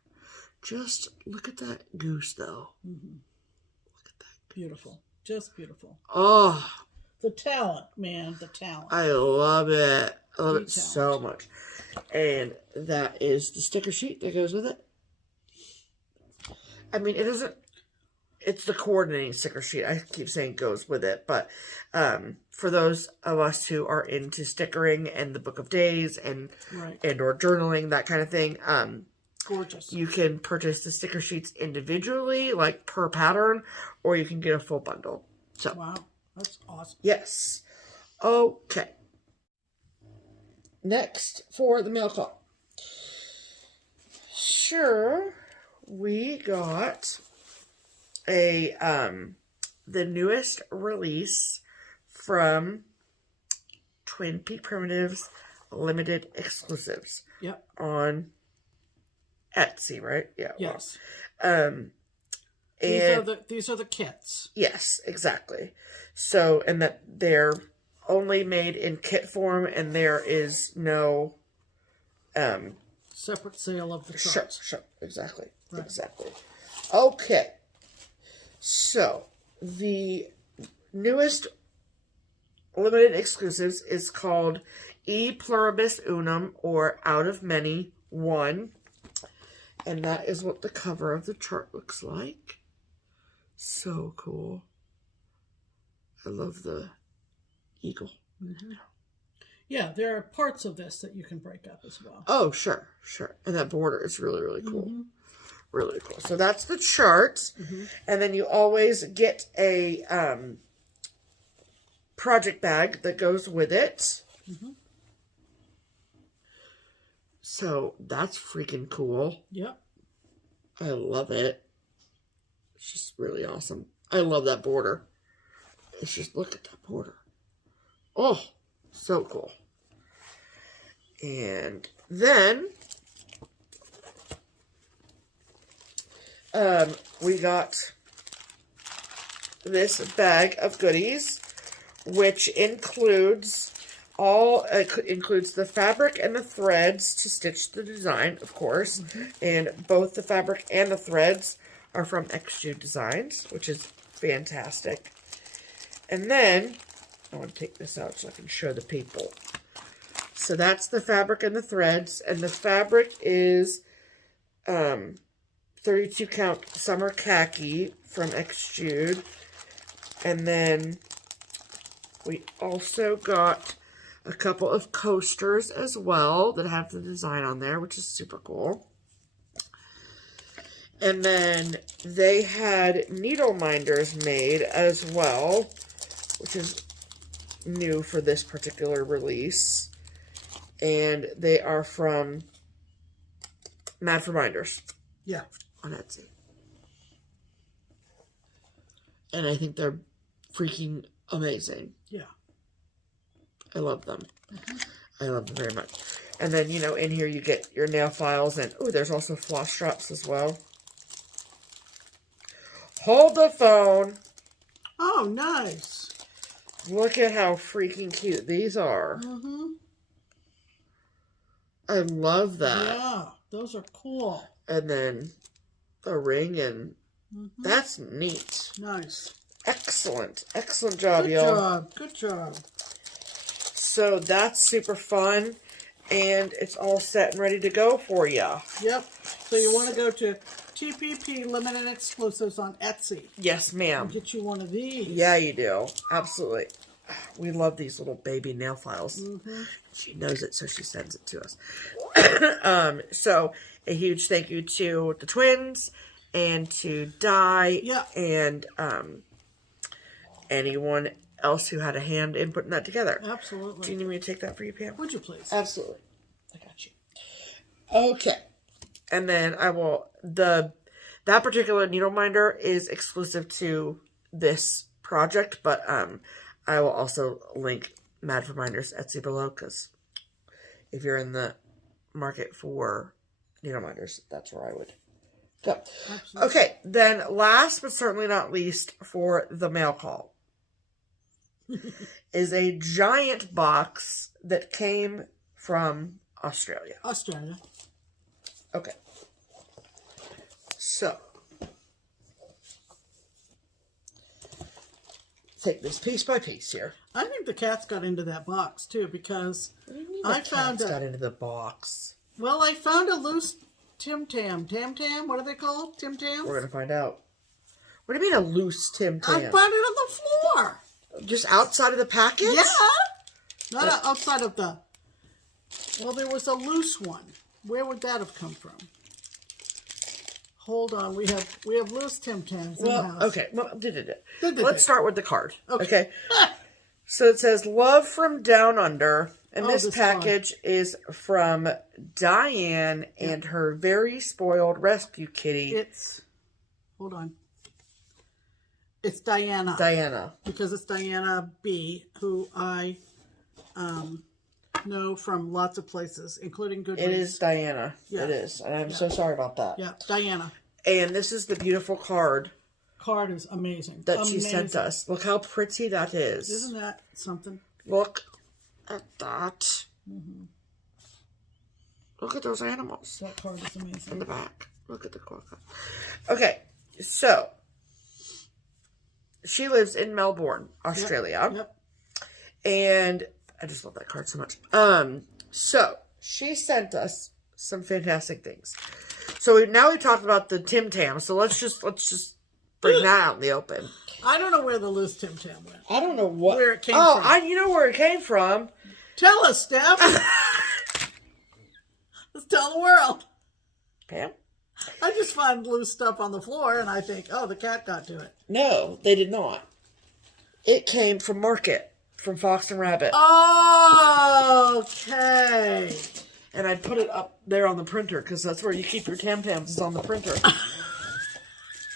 Just look at that goose, though. Mm-hmm. Look at that. Beautiful. Just beautiful. Oh. The talent, man. The talent. I love it. I love it so much. And that is the sticker sheet that goes with it. I mean, it isn't... It's the coordinating sticker sheet. I keep saying goes with it. But for those of us who are into stickering and the Book of Days and or journaling, that kind of thing... Gorgeous. You can purchase the sticker sheets individually, like per pattern, or you can get a full bundle. So, wow, that's awesome. Yes. Okay. Next for the mail call. Sure, we got a the newest release from Twin Peak Primitives Limited Exclusives. Yep. On Etsy, right? Yeah. Yes. Well, these are the kits. Yes, exactly. So, and that they're only made in kit form, and there is no separate sale of the charts. Sure. Exactly. Right. Exactly. Okay. So, the newest limited exclusives is called E Pluribus Unum, or Out of Many, 1. And that is what the cover of the chart looks like. So cool. I love the eagle. Mm-hmm. Yeah, there are parts of this that you can break up as well. Oh, sure. And that border is really, really cool. Mm-hmm. Really cool. So that's the chart. Mm-hmm. And then you always get a project bag that goes with it. Mm-hmm. So that's freaking cool. Yep. I love it. It's just really awesome. I love that border. It's just, look at that border. Oh, so cool. And then we got this bag of goodies, which includes includes the fabric and the threads to stitch the design, of course. Mm-hmm. And both the fabric and the threads are from XJude Designs, which is fantastic. And then, I want to take this out so I can show the people. So that's the fabric and the threads. And the fabric is 32 count summer khaki from XJude. And then we also got a couple of coasters as well that have the design on there, which is super cool. And then they had needle minders made as well, which is new for this particular release. And they are from Mad for Minders. Yeah. On Etsy. And I think they're freaking amazing. Yeah. I love them. I love them very much. And then, you know, in here you get your nail files. And, oh, there's also floss straps as well. Hold the phone. Oh, nice. Look at how freaking cute these are. I love that. Yeah, those are cool. And then a ring, and that's neat. Nice. Excellent. Excellent job, y'all. Good job. Good job. So that's super fun. And it's all set and ready to go for you. Yep. So you want to go to TPP Limited Exclusives on Etsy. Yes, ma'am. And get you one of these. Yeah, you do. Absolutely. We love these little baby nail files. She knows it, so she sends it to us. So a huge thank you to the twins and to Di and anyone else who had a hand in putting that together. Absolutely. Do you need me to take that for you, Pam? Would you please? Absolutely. I got you. Okay. And then I will, that particular needle minder is exclusive to this project, but I will also link Mad for Minders Etsy below, because if you're in the market for needle minders, that's where I would go. Absolutely. Okay, then last but certainly not least for the mail call is a giant box that came from Australia. Australia. Okay. So, take this piece by piece here. I think the cats got into that box too, because I found got into the box. Well, I found a loose Tim Tam. What are they called? Tim Tams? We're gonna find out. What do you mean a loose Tim Tam? I found it on the floor. Just outside of the package? Yeah. Not outside of the... Well, there was a loose one. Where would that have come from? Hold on. We have loose Tim Tams in the house. Okay. Well, let's start with the card. Okay. So it says, Love from Down Under. And this package is from Diane and her very spoiled rescue kitty. Hold on. It's Diana. Diana. Because it's Diana B., who I know from lots of places, including Goodreads. It is Diana. Yeah. It is. And I'm so sorry about that. Yeah, Diana. And this is the beautiful card. Card is amazing. That she sent us. Look how pretty that is. Isn't that something? Look at that. Look at those animals. That card is amazing. In the back. Look at the card. Okay, so she lives in Melbourne, Australia. Yep. And I just love that card so much. So she sent us some fantastic things. So now we talked about the Tim Tam. So let's just bring that out in the open. I don't know where the loose Tim Tam went. I don't know where it came from. Oh, you know where it came from. Tell us, Steph. Let's tell the world. Pam? I just find loose stuff on the floor and I think, oh, the cat got to it. No, they did not. It came from Market, from Fox and Rabbit. Oh, okay. And I put it up there on the printer because that's where you keep your Tam Tams, is on the printer.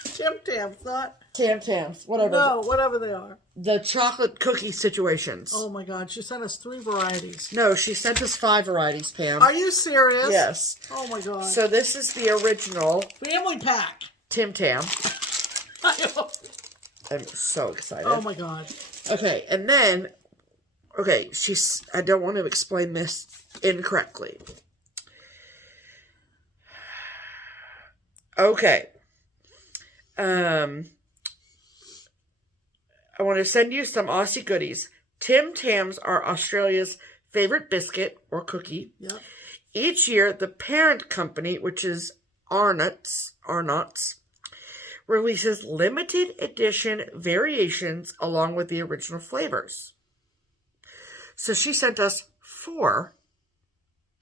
Tim Tams, not? Tam Tams, whatever. No, whatever they are. The chocolate cookie situations. Oh my God, she sent us 3 varieties. No, she sent us 5 varieties, Pam. Are you serious? Yes. Oh my God. So this is the original family pack. Tim Tam. I'm so excited. Oh my God. Okay, and then, I don't want to explain this incorrectly. Okay. I want to send you some Aussie goodies. Tim Tams are Australia's favorite biscuit or cookie. Yep. Each year, the parent company, which is Arnott's, releases limited edition variations along with the original flavors. So she sent us 4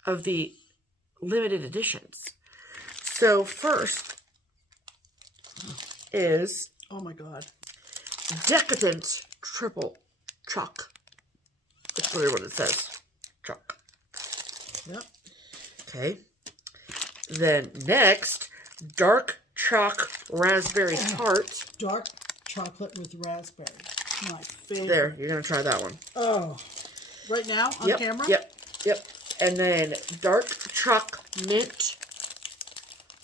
of the limited editions. So first is... Oh my God. Decadent Triple Choc. That's really what it says. Choc. Yep. Okay. Then next, Dark Choc Raspberry Tart. Dark chocolate with raspberry. My favorite. There, you're going to try that one. Oh. Right now on camera? Yep. And then dark choc mint.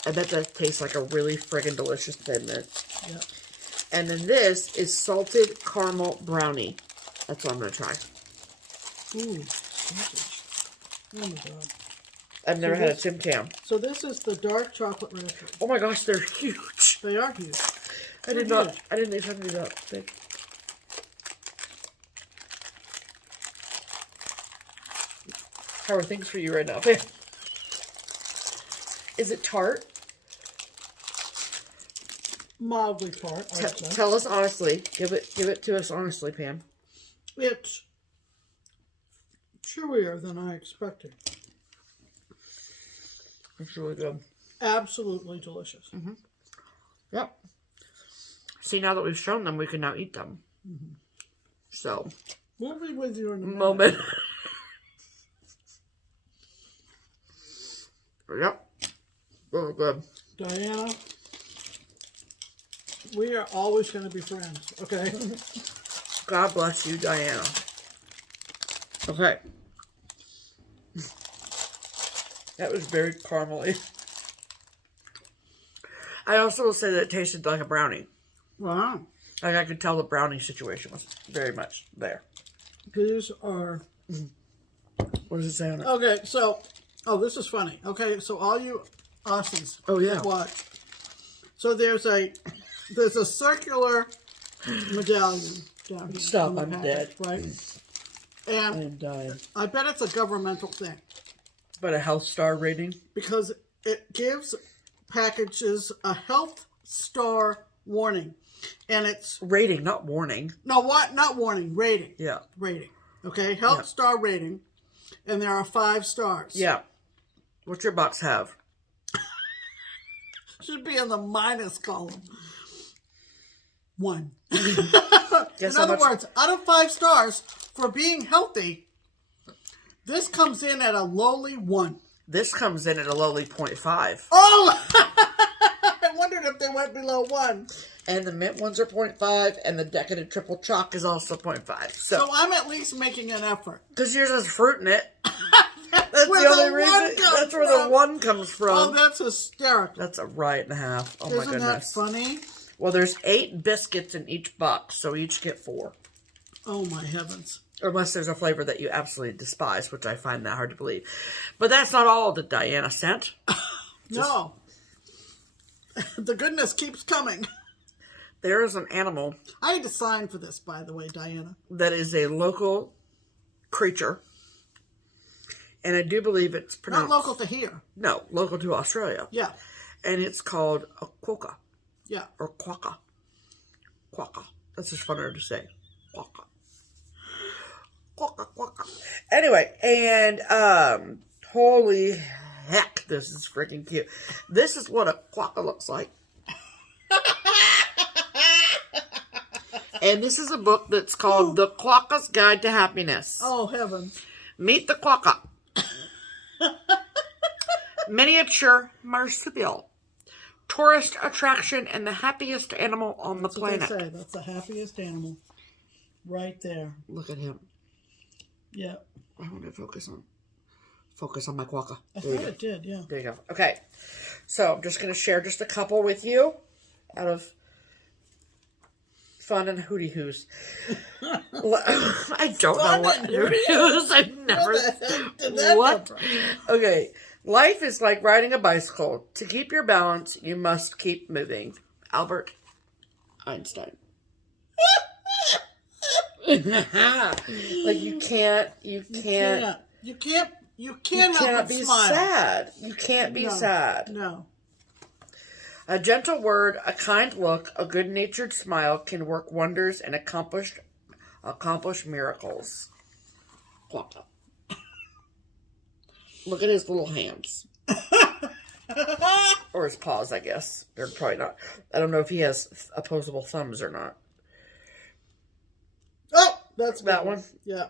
I bet that tastes like a really friggin' delicious thin mint. Yep. And then this is salted caramel brownie. That's what I'm going to try. Ooh, sausage. Oh my god. I've never had a Tim Tam. So this is the dark chocolate raspberry. Oh my gosh, they're huge. They are huge. I didn't expect to do that big. How are things for you right now? Is it tart? Mildly tart. Tell us honestly. Give it to us honestly, Pam. It's chewier than I expected. It's really good. Absolutely delicious. Mm-hmm. Yep. See, now that we've shown them, we can now eat them. Mm-hmm. So. We'll be with you in a moment. Yep. Really good. Diana, we are always going to be friends, okay? God bless you, Diana. Okay. That was very caramely. I also will say that it tasted like a brownie. Wow. Like I could tell the brownie situation was very much there. These are... What does it say on it? Okay, so... Oh, this is funny. Okay, so all you Aussies. Oh, yeah. What? So there's a circular medallion down here. Stop, I'm dead. Right? I And am dying. I bet it's a governmental thing. But a health star rating? Because it gives packages a health star warning. And it's... Rating, not warning. No, what? Not warning. Rating. Yeah. Rating. Okay? Health star rating. And there are 5 stars. Yeah. What's your box have? Should be in the minus column. 1. Guess in other words, out of 5 stars for being healthy, this comes in at a lowly 1. This comes in at a lowly 0.5. Oh! I wondered if they went below 1. And the mint ones are 0.5, and the decadent triple chalk is also 0.5. So I'm at least making an effort. Because yours has fruit in it. That's the only reason. That's where the 1 comes from. Oh, that's hysterical. That's a right and a half. Oh, my goodness. Isn't that funny? Well, there's 8 biscuits in each box, so each get 4. Oh, my heavens. Unless there's a flavor that you absolutely despise, which I find that hard to believe. But that's not all that Diana sent. No. The goodness keeps coming. There is an animal. I had to sign for this, by the way, Diana. That is a local creature. And I do believe it's pronounced... Not local to here. No, local to Australia. Yeah. And it's called a quokka. Yeah. Or quokka. Quokka. That's just funnier to say. Quokka. Quokka, quokka. Anyway, and holy heck, this is freaking cute. This is what a quokka looks like. And this is a book that's called The Quokka's Guide to Happiness. Oh, heavens. Meet the quokka. Miniature marsupial. Tourist attraction and the happiest animal on the planet. That's what they say. That's the happiest animal. Right there. Look at him. Yeah. I want to focus on my quokka. I thought it did, yeah. There you go. Okay. So I'm just going to share just a couple with you out of fun and hooty hoos. I don't know what hooty hoos. I've never. What? Okay. Life is like riding a bicycle. To keep your balance, you must keep moving. Albert Einstein. Like you can't be sad. You can't be sad. No. A gentle word, a kind look, a good-natured smile can work wonders and accomplish miracles. Quokka. Look at his little hands. Or his paws, I guess. They're probably not. I don't know if he has opposable thumbs or not. Oh, that's that one. Yeah.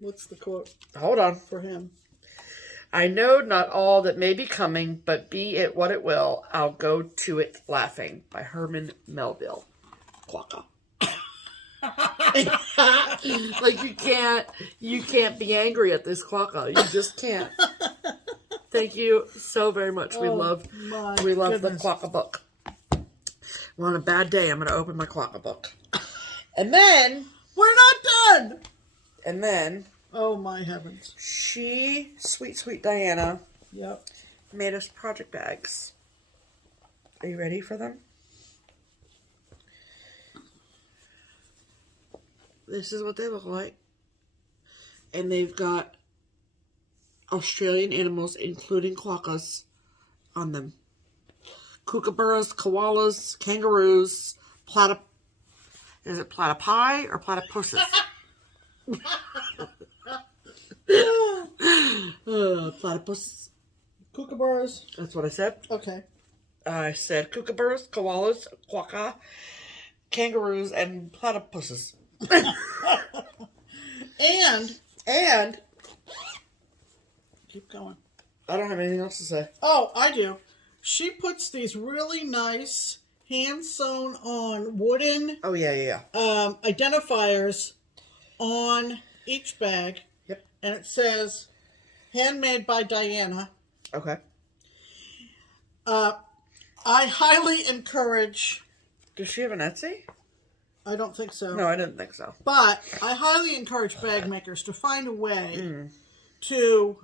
What's the quote? Hold on. For him. I know not all that may be coming, but be it what it will, I'll go to it laughing. By Herman Melville. Quokka. Like you can't be angry at this quokka. You just can't. Thank you so very much. We love the quokka book. Well, on a bad day, I'm going to open my quokka book. And then... We're not done! And then... Oh, my heavens. Sweet Diana... Yep. Made us project bags. Are you ready for them? This is what they look like. And they've got Australian animals, including quokkas, on them. Kookaburras, koalas, kangaroos, is it platypi or platypuses? Platypus. Kookaburras. That's what I said. Okay. I said kookaburras, koalas, quokka, kangaroos, and platypuses. And keep going. I don't have anything else to say. Oh, I do. She puts these really nice hand sewn on wooden identifiers on each bag. Yep. And it says handmade by Diana. Okay. I highly encourage... Does she have an Etsy? I don't think so. No, I didn't think so. But I highly encourage bag makers to find a way to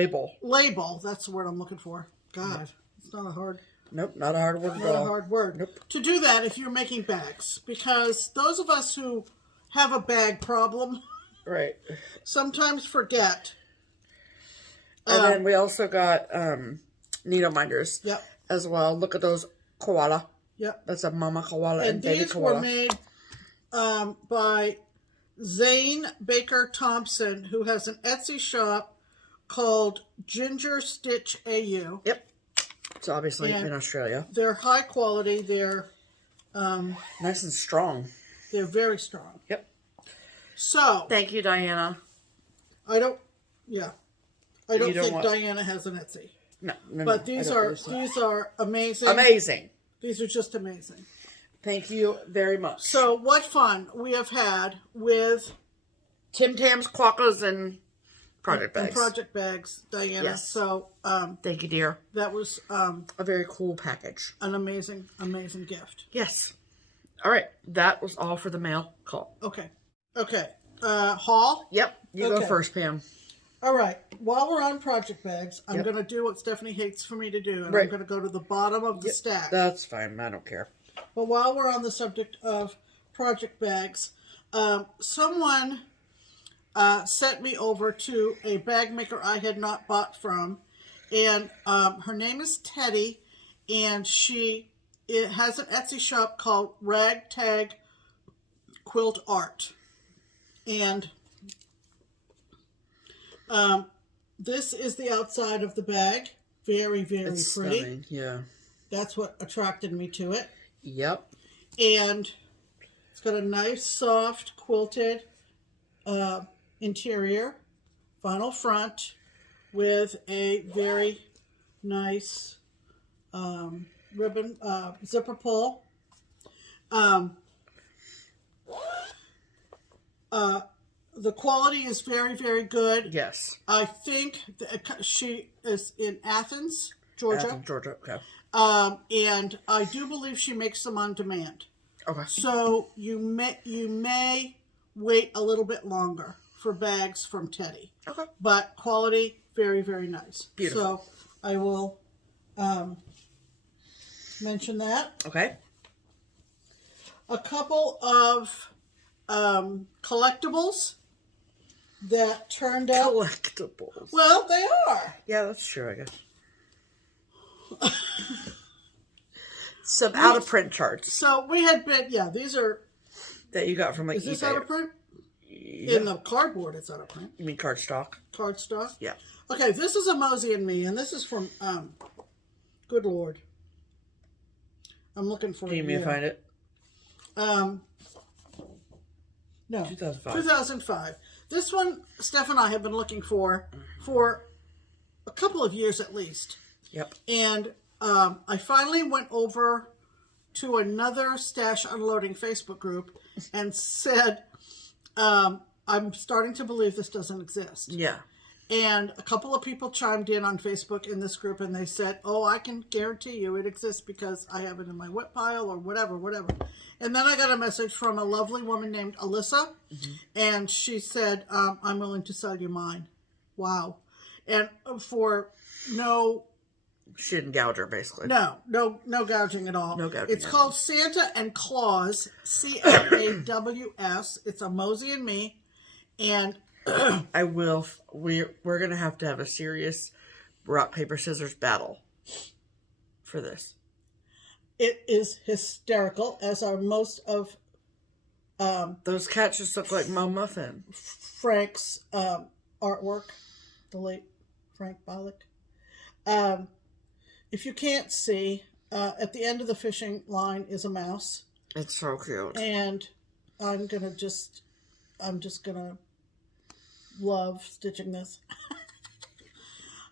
label. That's the word I'm looking for. God, it's not a hard... Nope, not a hard word at all. Not a hard word. Nope. To do that if you're making bags. Because those of us who have a bag problem... Right. Sometimes forget. And then we also got needle minders. Yep. As well. Look at those koala. Yep. That's a mama koala and baby these koala. Were made by Zane Baker Thompson, who has an Etsy shop called Ginger Stitch AU. Yep. It's obviously in Australia. They're high quality. They're nice and strong. They're very strong. Yep. So thank you, Diana. I don't think Diana has an Etsy. No, but these are amazing. Amazing. These are just amazing. Thank you very much. So what fun we have had with Tim Tams, quokkas, and project bags. And project bags, Diana. Yes. So thank you, dear. That was a very cool package. An amazing gift. Yes. All right. That was all for the mail call. Okay. Haul? Yep. You go first, Pam. All right. While we're on project bags, I'm going to do what Stephanie hates for me to do. And I'm going to go to the bottom of the stack. That's fine. I don't care. But while we're on the subject of project bags, someone sent me over to a bag maker I had not bought from. And her name is Teddy. And it has an Etsy shop called Ragtag Quilt Art. And this is the outside of the bag. Very, very it's pretty. Stunning. Yeah. That's what attracted me to it. Yep. And it's got a nice, soft, quilted interior, vinyl front, with a very nice ribbon zipper pull. The quality is very, very good. Yes. I think she is in Athens, Georgia. Athens, Georgia, okay. And I do believe she makes them on demand. Okay. So you may wait a little bit longer for bags from Teddy. Okay. But quality, very, very nice. Beautiful. So I will mention that. Okay. A couple of collectibles that turned out... Collectibles. Well, they are. Yeah, that's true, I guess. Some out-of-print charts. So we had been... Yeah, these are... That you got from like Is this eBay. out of print? Yeah. In the cardboard, it's out of print. You mean cardstock? Cardstock? Yeah. Okay, this is a Mosey and Me, and this is from... Good Lord. I'm looking for it. Can you find it? No. 2005. 2005. This one, Steph and I have been looking for a couple of years at least. Yep. And I finally went over to another stash unloading Facebook group and said, I'm starting to believe this doesn't exist. Yeah. And a couple of people chimed in on Facebook in this group, and they said, oh, I can guarantee you it exists because I have it in my whip pile or whatever. And then I got a message from a lovely woman named Alyssa, and she said, I'm willing to sell you mine. Wow. And for no... She didn't gouge her, basically. No gouging at all. No gouging. It's called Santa and Claus, CLAWS. It's a Mosey and Me, and... we're going to have a serious rock, paper, scissors battle for this. It is hysterical, as are most of... those cats just look like Mo Muffin. Frank's artwork, the late Frank Bollock. If you can't see, at the end of the fishing line is a mouse. It's so cute. And I'm just gonna love stitching this.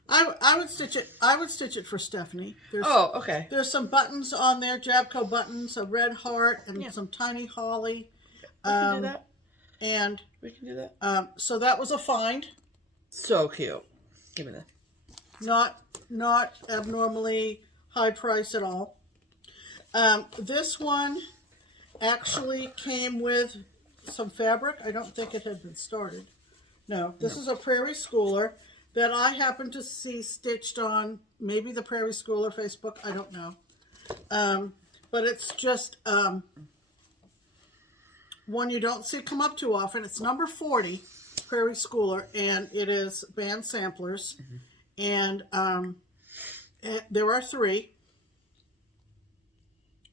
I would stitch it. I would stitch it for Stephanie. Okay. There's some buttons on there, Jabco buttons, a red heart, and some tiny holly. We can do that. And we can do that. So that was a find. So cute. Give me that. Not abnormally high price at all. This one actually came with some fabric. I don't think it had been started. No, this is a Prairie Schooler that I happened to see stitched on maybe the Prairie Schooler Facebook. I don't know. But it's just one you don't see come up too often. It's number 40, Prairie Schooler, and it is band samplers. And there are 3.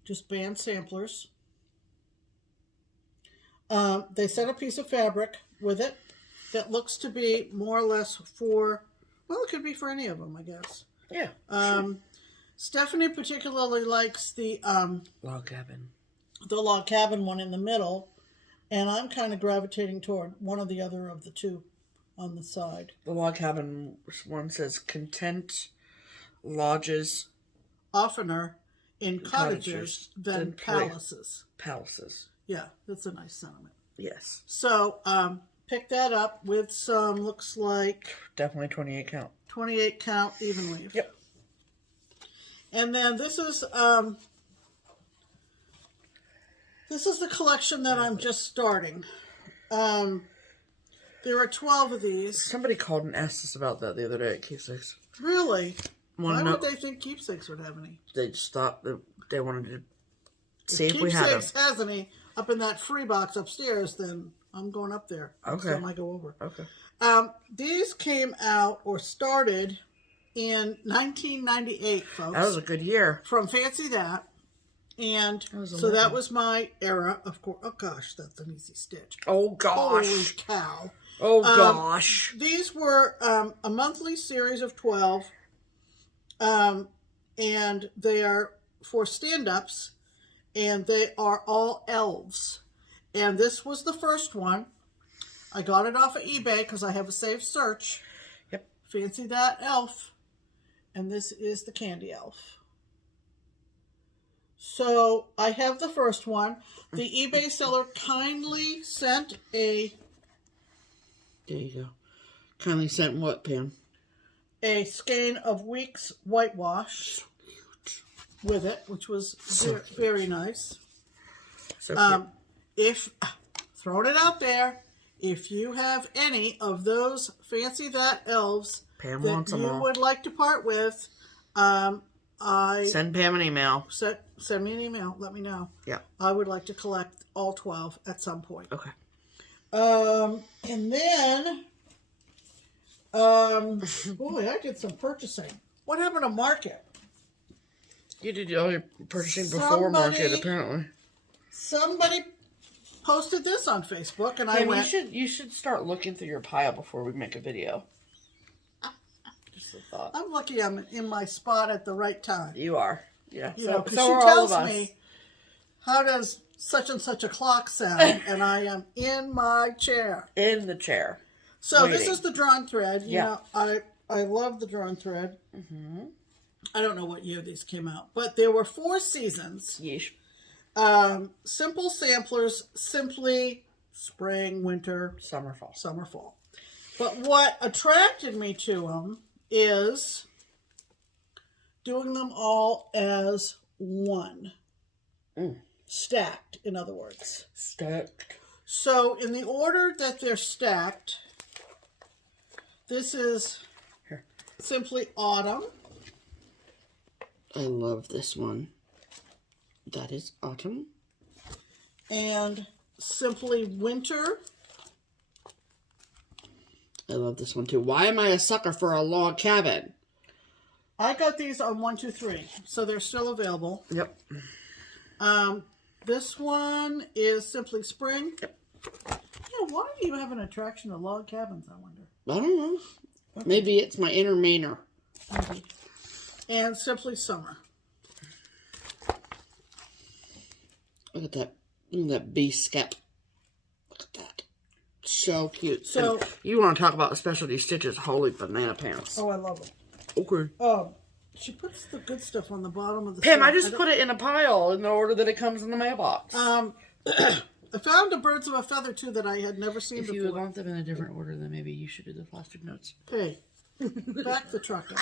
Just band samplers. They sent a piece of fabric with it that looks to be more or less for, well, it could be for any of them, I guess. Yeah. Sure. Stephanie particularly likes the log cabin. The log cabin one in the middle, and I'm kind of gravitating toward one or the other of the two on the side. The log cabin one says content lodges oftener in cottages than palaces. Palaces. Yeah, that's a nice sentiment. Yes. So, pick that up with some, looks like... Definitely 28 count. 28 count even weave. Yep. And then this is the collection that I'm just starting. There are 12 of these. Somebody called and asked us about that the other day at Keepsakes. Really? Why would they think Keepsakes would have any? They just thought that they wanted to see if we had them. Keepsakes has any up in that free box upstairs, then I'm going up there. Okay. Next time I go over. Okay. These came out or started in 1998, folks. That was a good year. From Fancy That. And so that was my era, of course. Oh, gosh, that's an easy stitch. Oh, gosh. Holy cow. Oh, gosh. These were a monthly series of 12. And they are for stand-ups. And they are all elves. And this was the first one. I got it off of eBay because I have a saved search. Yep. Fancy That elf. And this is the candy elf. So I have the first one. The eBay seller kindly sent a... There you go. Kindly sent what, Pam? A skein of Weeks whitewash with it, which was very nice. So if, throwing it out there, if you have any of those Fancy That elves Pam that wants them you all. would like to part with, send Pam an email. Send me an email. Let me know. Yeah. I would like to collect all 12 at some point. Okay. And then, boy, I did some purchasing. What happened to Market? You did all your purchasing before Market, apparently. Somebody posted this on Facebook, and Pam, I went... You should start looking through your pile before we make a video. Just a thought. I'm lucky I'm in my spot at the right time. You are. Yeah. You know, because so she are all of tells us. me, how does such and such a clock sound? And I am in my chair. In the chair. So waiting. this is the drawn thread. You know, I love the drawn thread. Mm-hmm. I don't know what year these came out, but there were 4 seasons. Yeesh. Simple samplers, simply spring, winter, summer, fall. Summer, fall. But what attracted me to them is doing them all as one. Stacked, in other words. Stacked. So in the order that they're stacked, this is simply autumn. I love this one. That is autumn. And simply winter. I love this one too. Why am I a sucker for a log cabin? I got these on 123, so they're still available. Yep. This one is simply spring. Yep. Yeah, why do you have an attraction to log cabins, I wonder? I don't know. Okay. Maybe it's my inner Mainer. Maybe. And simply summer. Look at that. Look at that bee skep. Look at that. So cute. So and you want to talk about specialty stitches? Holy banana pants. Oh, I love them. Okay. She puts the good stuff on the bottom of the Pam, stack. I just put it in a pile in the order that it comes in the mailbox. I found a birds of a feather too that I had never seen before. If you would want them in a different order, then maybe you should do the FlossTube notes. Hey, back the truck up.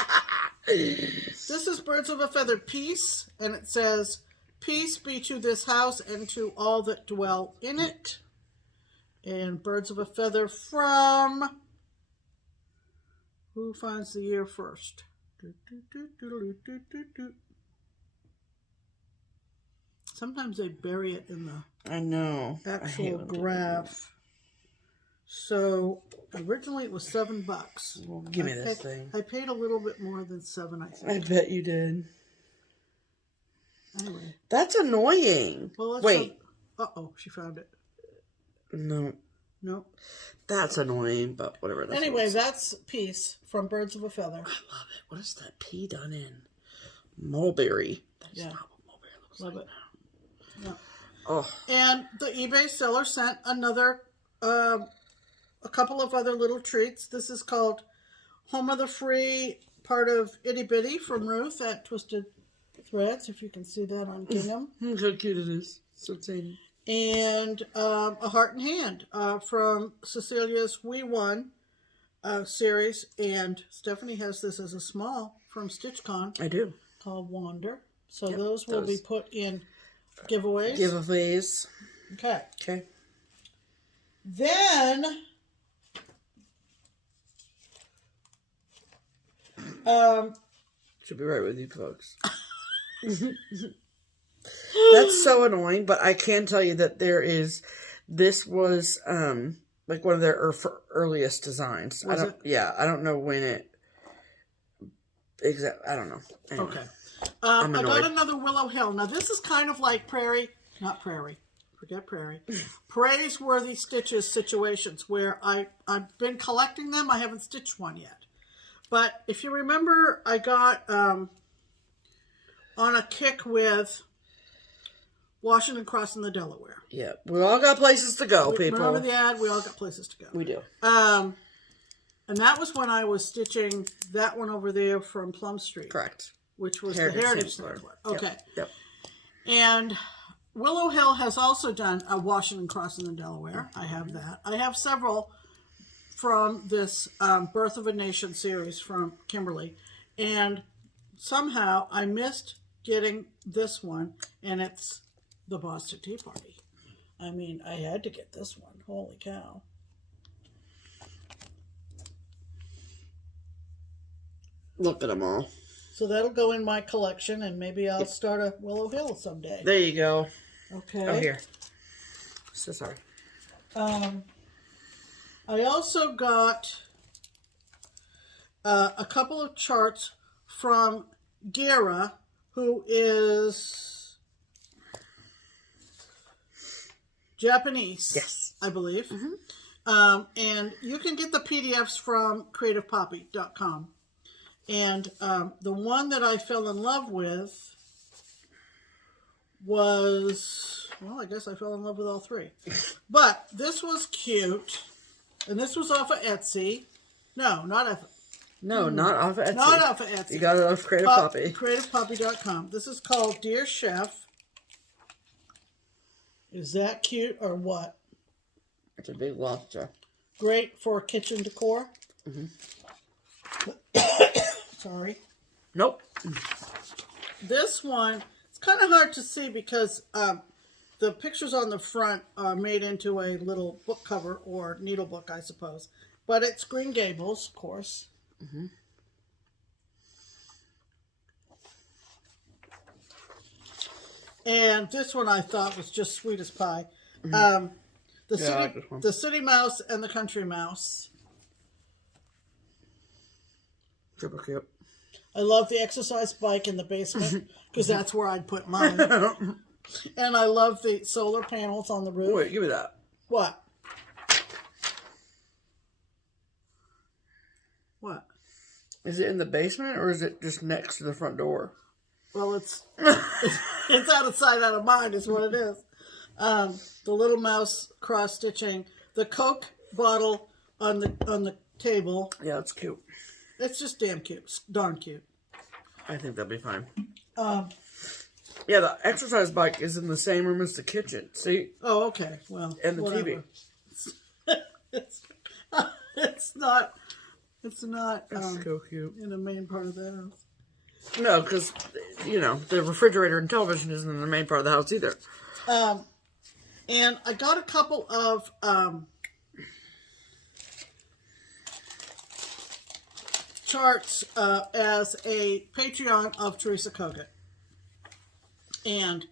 This is birds of a feather peace, and it says, "Peace be to this house and to all that dwell in it." And birds of a feather from, who finds the year first? Sometimes they bury it in the I know actual graph. So originally it was $7. Well, give me this thing. I paid a little bit more than $7, I think. I bet you did. Anyway, that's annoying. Well, wait. Uh-oh, she found it. No. No. That's annoying, but whatever. Anyway, that's Peace from Birds of a Feather. I love it. What is that P done in? Mulberry. That's yeah. not what mulberry looks love like it. now. Yeah. Oh. And the eBay seller sent another, a couple of other little treats. This is called Home of the Free, part of Itty Bitty from Ruth at Twisted Threads, if you can see that on Gingham. Look how cute it is. So tiny. And a heart and hand from Cecilia's We Won series. And Stephanie has this as a small from StitchCon. I do. Called Wander. So yep, those will be put in giveaways. Giveaways. Okay. Okay. Then should be right with you folks. That's so annoying, but I can tell you that this was like one of their earliest designs. Was it? Yeah, I don't know when it I don't know. Anyway, okay. I got another Willow Hill. Now this is kind of like not Prairie. Forget Prairie. Praiseworthy Stitches situations where I've been collecting them. I haven't stitched one yet. But if you remember, I got on a kick with Washington crossing the Delaware. Yeah, we all got places to go, people. Remember the ad? We all got places to go. We do. And that was when I was stitching that one over there from Plum Street. Correct. Which was the Heritage Sampler. Okay. Yep. And Willow Hill has also done a Washington crossing the Delaware. I have that. I have several from this Birth of a Nation series from Kimberly. And somehow I missed getting this one, and it's the Boston Tea Party. I mean, I had to get this one. Holy cow. Look at them all. So that'll go in my collection, and maybe I'll start a Willow Hill someday. There you go. Okay. Oh, here. So sorry. I also got a couple of charts from Gara, who is Japanese. Yes. I believe. Mm-hmm. And you can get the PDFs from creativepoppy.com. And the one that I fell in love with was, well, I guess I fell in love with all three. But this was cute. And this was off of Etsy. No, not off. No, not off of Etsy. Not off of Etsy. You got it off Creative Poppy. Creativepoppy.com. This is called Dear Chef. Is that cute or what? It's a big lobster. Great for kitchen decor. Sorry. Nope. This one, it's kind of hard to see because the pictures on the front are made into a little book cover or needle book, I suppose. But it's Green Gables, of course. And this one I thought was just sweet as pie. The city mouse and the country mouse. Super cute. I love the exercise bike in the basement because that's where I'd put mine. And I love the solar panels on the roof. Wait, give me that. What? What? Is it in the basement or is it just next to the front door? Well, it's out of sight, out of mind is what it is. The little mouse cross stitching, the Coke bottle on the table. Yeah, it's cute. It's just damn cute. It's darn cute. I think that'd be fine. Yeah, the exercise bike is in the same room as the kitchen. See? Oh, okay. Well, and the whatever. TV. It's not. It's so cute. In the main part of the house. No, because, you know, the refrigerator and television isn't in the main part of the house either. And I got a couple of charts as a Patreon of Teresa Kogut. And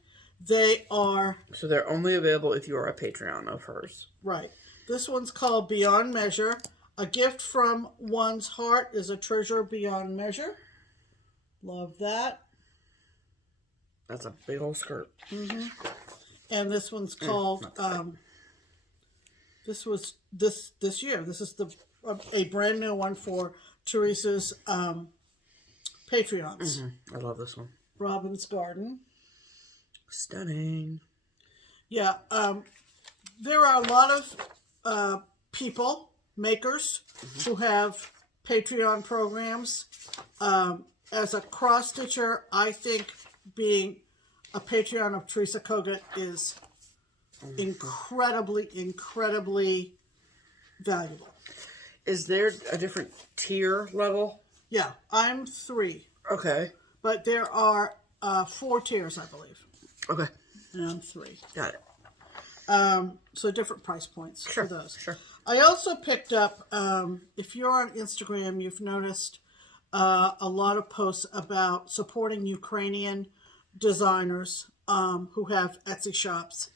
they are... So they're only available if you are a Patreon of hers. Right. This one's called Beyond Measure. A gift from one's heart is a treasure beyond measure. Love that. That's a big old skirt. And this one's called, this was this year. This is a brand new one for Teresa's Patreons. I love this one. Robin's Garden. Stunning. Yeah. There are a lot of people, makers, who have Patreon programs. As a cross-stitcher, I think being a Patreon of Teresa Kogut is incredibly, incredibly valuable. Is there a different tier level? Yeah, I'm 3. Okay. But there are 4 tiers, I believe. Okay. And I'm 3. Got it. So different price points for those. Sure. I also picked up, if you're on Instagram, you've noticed a lot of posts about supporting Ukrainian designers who have Etsy shops.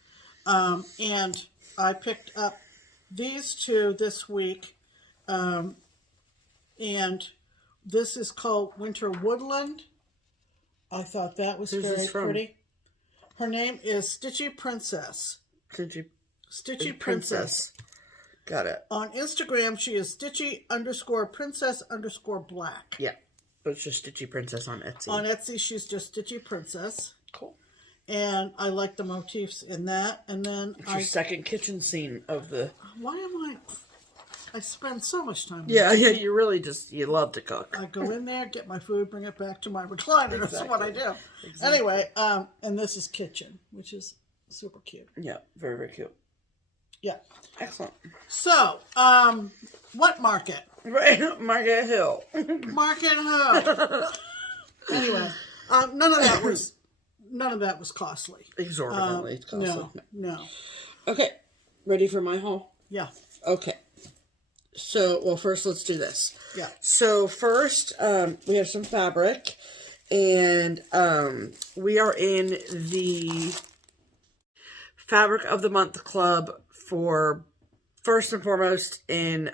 And I picked up these 2 this week. And this is called Winter Woodland. I thought that was very pretty. Her name is Stitchy Princess. Stitchy Princess. Got it. On Instagram, she is Stitchy_princess_black. Yeah. But it's just Stitchy Princess on Etsy. On Etsy, she's just Stitchy Princess. Cool. And I like the motifs in that. And then it's your second kitchen scene of the... Why am I spend so much time. Yeah, you really you love to cook. I go in there, get my food, bring it back to my recliner. Exactly. That's what I do. Exactly. Anyway, and this is Kitchen, which is super cute. Yeah, very, very cute. Yeah. Excellent. So, what market? Right, Market Hill. Market Hill. Anyway, none of that was costly. Exorbitantly costly. No. Okay, ready for my haul? Yeah. Okay. So, well, first let's do this. Yeah. So first, we have some fabric, and we are in the Fabric of the Month Club for, first and foremost, in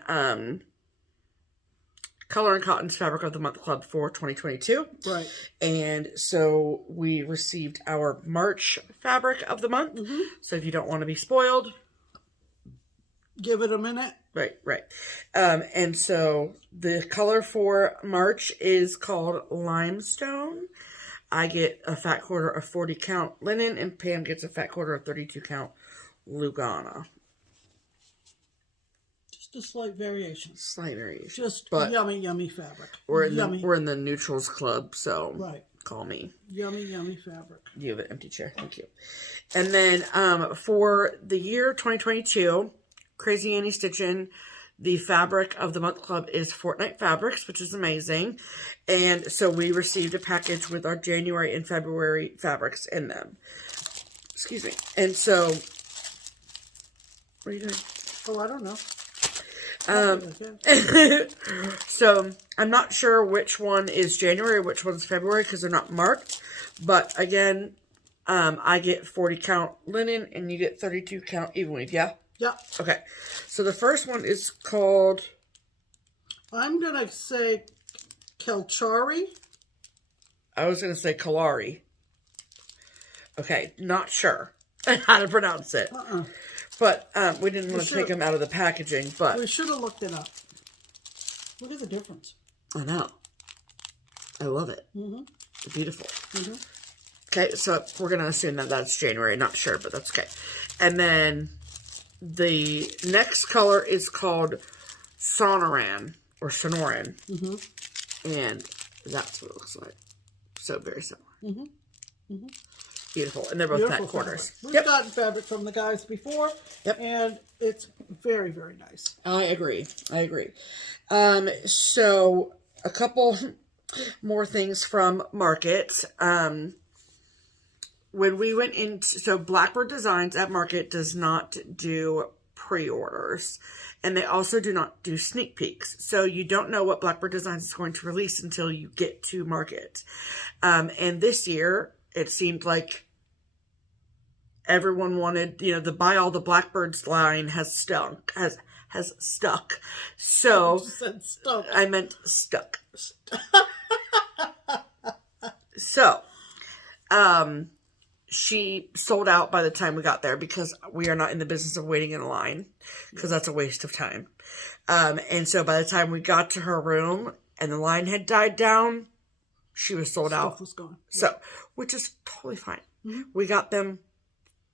Color and Cotton's Fabric of the Month Club for 2022. Right. And so we received our March Fabric of the Month. So if you don't want to be spoiled, give it a minute. Right. And so the color for March is called Limestone. I get a fat quarter of 40 count linen, and Pam gets a fat quarter of 32 count Lugana. Just a slight variation. Slight variation. Just yummy fabric. We're in the neutrals club, so right. call me. Yummy, yummy fabric. You have an empty chair. Thank you. And then for the year 2022, Crazy Annie Stitchin', the fabric of the month club is Fortnite Fabrics, which is amazing. And so we received a package with our January and February fabrics in them. Excuse me. And so, what are you doing? Oh, I don't know. So I'm not sure which one is January, which one's February, because they're not marked. But again, I get 40 count linen and you get 32 count even weave. Yeah? Yeah. Okay. So the first one is called, I'm going to say Kelchari. I was going to say Kalari. Okay. Not sure how to pronounce it. But we didn't want to take them out of the packaging, but we should have looked it up. Look at the difference. I know. I love it. It's beautiful. Okay, so we're going to assume that that's January. Not sure, but that's okay. And then the next color is called Sonoran, or Sonoran. And that's what it looks like. So very similar. Beautiful. And they're both back corners. We've gotten fabric from the guys before. And it's very, very nice. I agree. I agree. So a couple more things from Market. When we went into, so Blackbird Designs at Market does not do pre-orders. And they also do not do sneak peeks. So you don't know what Blackbird Designs is going to release until you get to Market. And this year, it seemed like everyone wanted, you know, the Buy All the Blackbirds line has stuck. So, You said stuck. I meant stuck. So, she sold out by the time we got there because we are not in the business of waiting in a line because that's a waste of time. And so by the time we got to her room and the line had died down, she was sold out. Stuff was gone. So, which is totally fine. We got them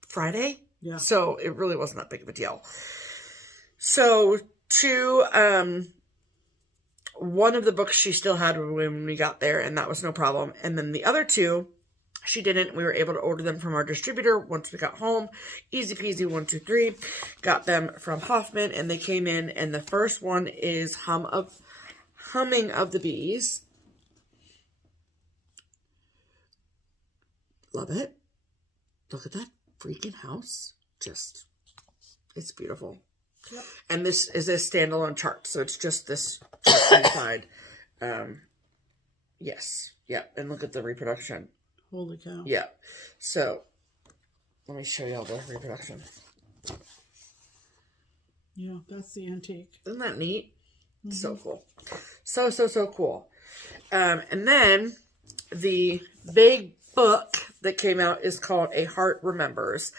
Friday. Yeah. So it really wasn't that big of a deal. So one of the books she still had when we got there, and that was no problem. And then the other two, she didn't. We were able to order them from our distributor once we got home. Easy peasy, 1, 2, 3. Got them from Hoffman, and they came in. And the first one is Humming of the Bees. Love it. Look at that freaking house. Just, it's beautiful. Yep. And this is a standalone chart, so it's just this chart inside. Yes. Yeah. And look at the reproduction. Holy cow. Yeah. So, let me show you all the reproduction. Yeah, that's the antique. Isn't that neat? So cool. So cool. And then, the big book that came out is called A Heart Remembers.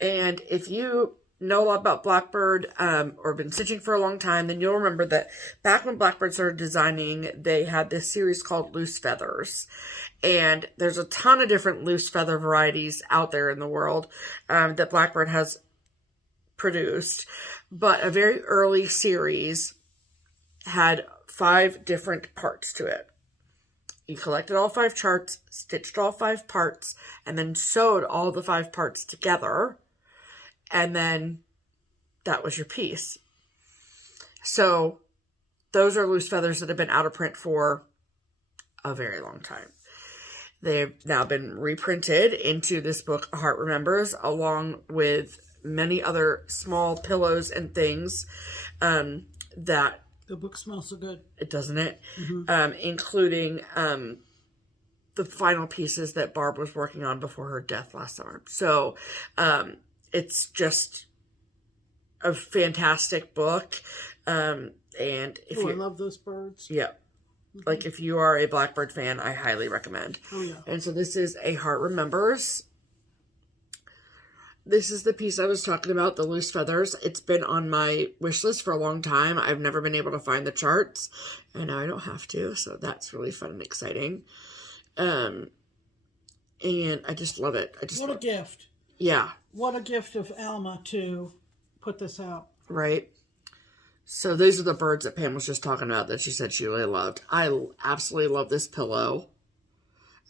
And if you know a lot about Blackbird or been stitching for a long time, then you'll remember that back when Blackbird started designing, they had this series called Loose Feathers. And there's a ton of different loose feather varieties out there in the world that Blackbird has produced. But a very early series had 5 different parts to it. You collected all 5 charts, stitched all 5 parts, and then sewed all the 5 parts together. And then that was your piece. So those are loose feathers that have been out of print for a very long time. They've now been reprinted into this book, A Heart Remembers, along with many other small pillows and things that... The book smells so good. Doesn't it? Including the final pieces that Barb was working on before her death last summer. So it's just a fantastic book. And if I love those birds. Yeah. Like if you are a Blackbird fan, I highly recommend. Oh, yeah. And so this is A Heart Remembers. This is the piece I was talking about, the loose feathers. It's been on my wish list for a long time. I've never been able to find the charts, and now I don't have to, so that's really fun and exciting. And I just love it. What a gift. Yeah. What a gift of Alma to put this out. Right. So these are the birds that Pam was just talking about that she said she really loved. I absolutely love this pillow.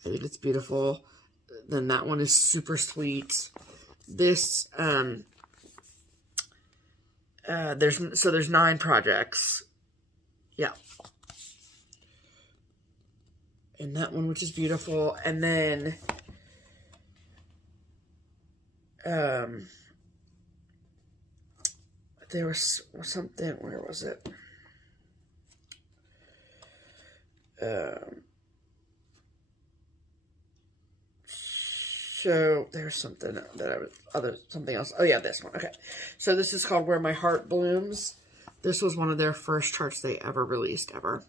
I think it's beautiful. Then that one is super sweet. This, there's 9 projects. Yeah. And that one, which is beautiful. And then, there was something, where was it? So there's something that something else. Oh yeah, this one. Okay. So this is called Where My Heart Blooms. This was one of their first charts they ever released ever.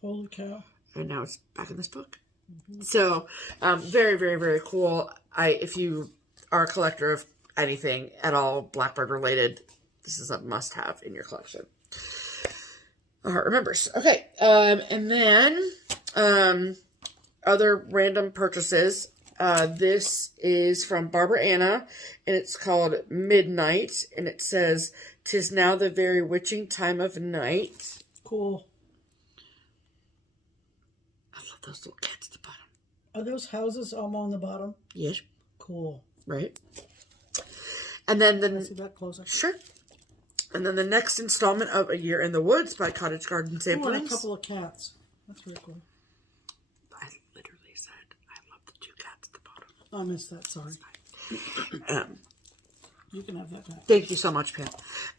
Holy cow. And now it's back in this book. So, very, very, very cool. If you are a collector of anything at all Blackbird related, this is a must-have in your collection. Heart remembers. Okay, and then other random purchases. This is from Barbara Anna, and it's called Midnight, and it says, "'Tis now the very witching time of night." Cool. I love those little cats at the bottom. Are those houses all on the bottom? Yes. Cool. Right. And then Can I see that closer? Sure. And then the next installment of A Year in the Woods by Cottage Garden Samplings. Oh, and a couple of cats. That's really cool. I literally said I love the 2 cats at the bottom. I missed that, sorry. You can have that back. Thank you so much, Pam.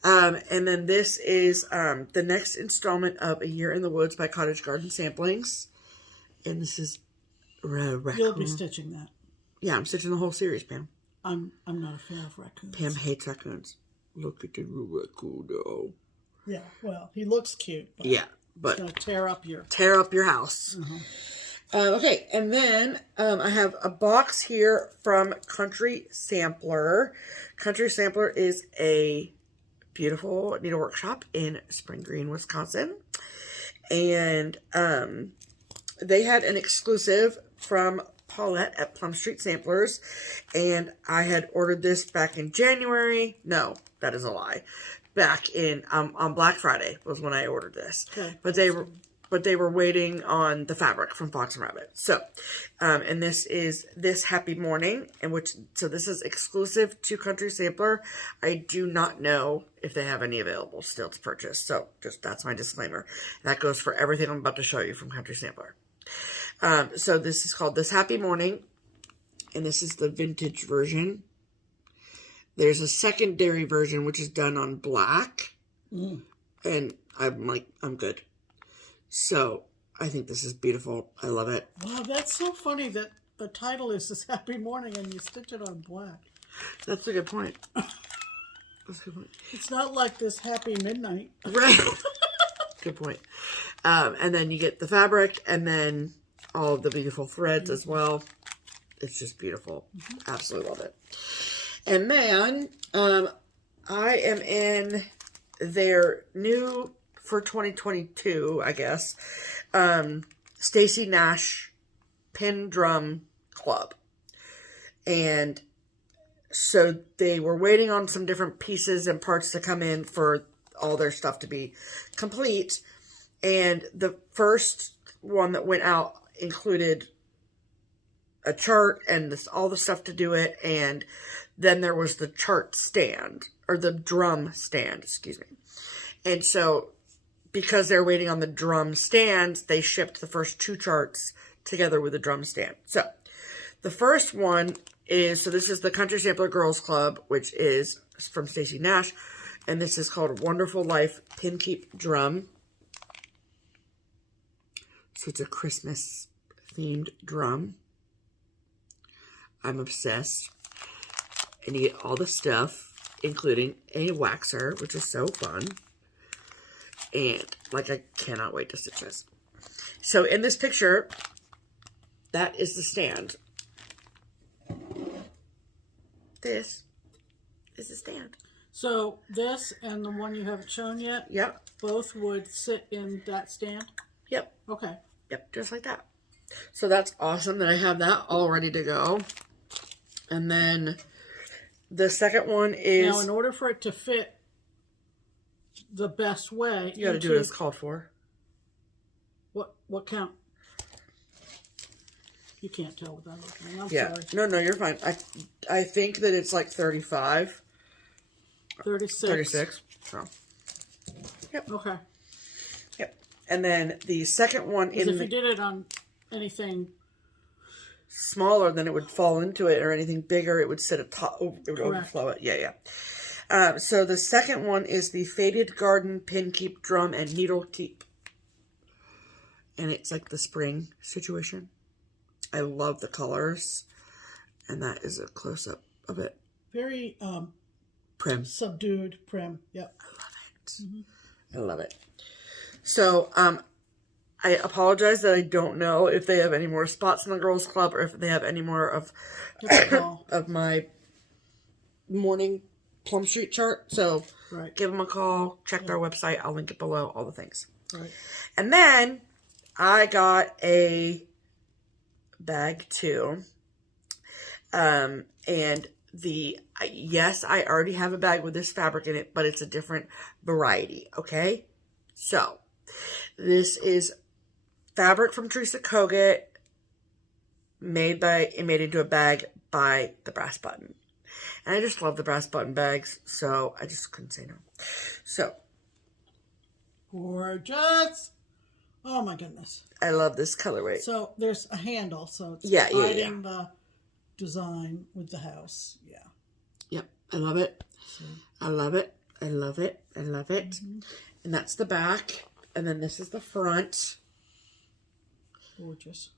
And then this is the next installment of A Year in the Woods by Cottage Garden Samplings. And this is raccoon. You'll be stitching that. Yeah, I'm stitching the whole series, Pam. I'm not a fan of raccoons. Pam hates raccoons. Look at the raccoon, though. Yeah, well, he looks cute. But yeah, but it's going to tear up your house. Okay, and then I have a box here from Country Sampler. Country Sampler is a beautiful needlework shop in Spring Green, Wisconsin. And they had an exclusive from Paulette at Plum Street Samplers, and I had ordered this back in January. No, that is a lie. Back in on Black Friday was when I ordered this. Okay. But they were waiting on the fabric from Fox and Rabbit. So, and this is This Happy Morning, so this is exclusive to Country Sampler. I do not know if they have any available still to purchase. So that's my disclaimer. That goes for everything I'm about to show you from Country Sampler. So this is called This Happy Morning, and this is the vintage version. There's a secondary version, which is done on black, and I'm good. So I think this is beautiful. I love it. Wow, that's so funny that the title is This Happy Morning and you stitch it on black. That's a good point. That's a good point. It's not like This Happy Midnight. Right. Good point. And then you get the fabric and then all of the beautiful threads as well. It's just beautiful. Absolutely love it. And then I am in their new, for 2022, I guess, Stacy Nash Pin Drum Club. And so they were waiting on some different pieces and parts to come in for all their stuff to be complete. And the first one that went out included a chart and all the stuff to do it. And then there was the chart stand, or the drum stand, excuse me. And so because they're waiting on the drum stands, they shipped the first 2 charts together with the drum stand. So the first one is, so this is the Country Sampler Girls Club, which is from Stacy Nash. And this is called Wonderful Life Pin Keep Drum. So it's a Christmas themed drum. I'm obsessed. And you get all the stuff, including a waxer, which is so fun. And, I cannot wait to stitch this. So, in this picture, that is the stand. This is the stand. So, this and the one you haven't shown yet? Yep. Both would sit in that stand? Yep. Okay. Yep, just like that. So, that's awesome that I have that all ready to go. And then the second one is... Now, in order for it to fit the best way... You got to do it as called for. What count? You can't tell without looking. I'm No, sorry. you're fine. I think that it's like 35. 36. 36. So. Yep. Okay. Yep. And then the second one if you did it on anything smaller, then it would fall into it, or anything bigger, it would sit atop. It would overflow it. Yeah. So the second one is the Faded Garden Pin Keep Drum and Needle Keep, and it's like the spring situation. I love the colors, and that is a close up of it. Very prim, subdued prim. Yep. I love it. Mm-hmm. I love it. So I apologize that I don't know if they have any more spots in the girls' club, or if they have any more of of my morning Plum Street chart. So give them a call, check their website. I'll link it below, all the things. Right. And then I got a bag too. And yes, I already have a bag with this fabric in it, but it's a different variety. Okay. So this is fabric from Teresa Kogut, made into a bag by the Brass Button. And I just love the Brass Button bags, so I just couldn't say no. So gorgeous. Oh my goodness. I love this colorway. So there's a handle, so it's hiding the design with the house. Yeah. Yep. I love it. So. I love it. I love it. I love it. Mm-hmm. And that's the back. And then this is the front. Gorgeous.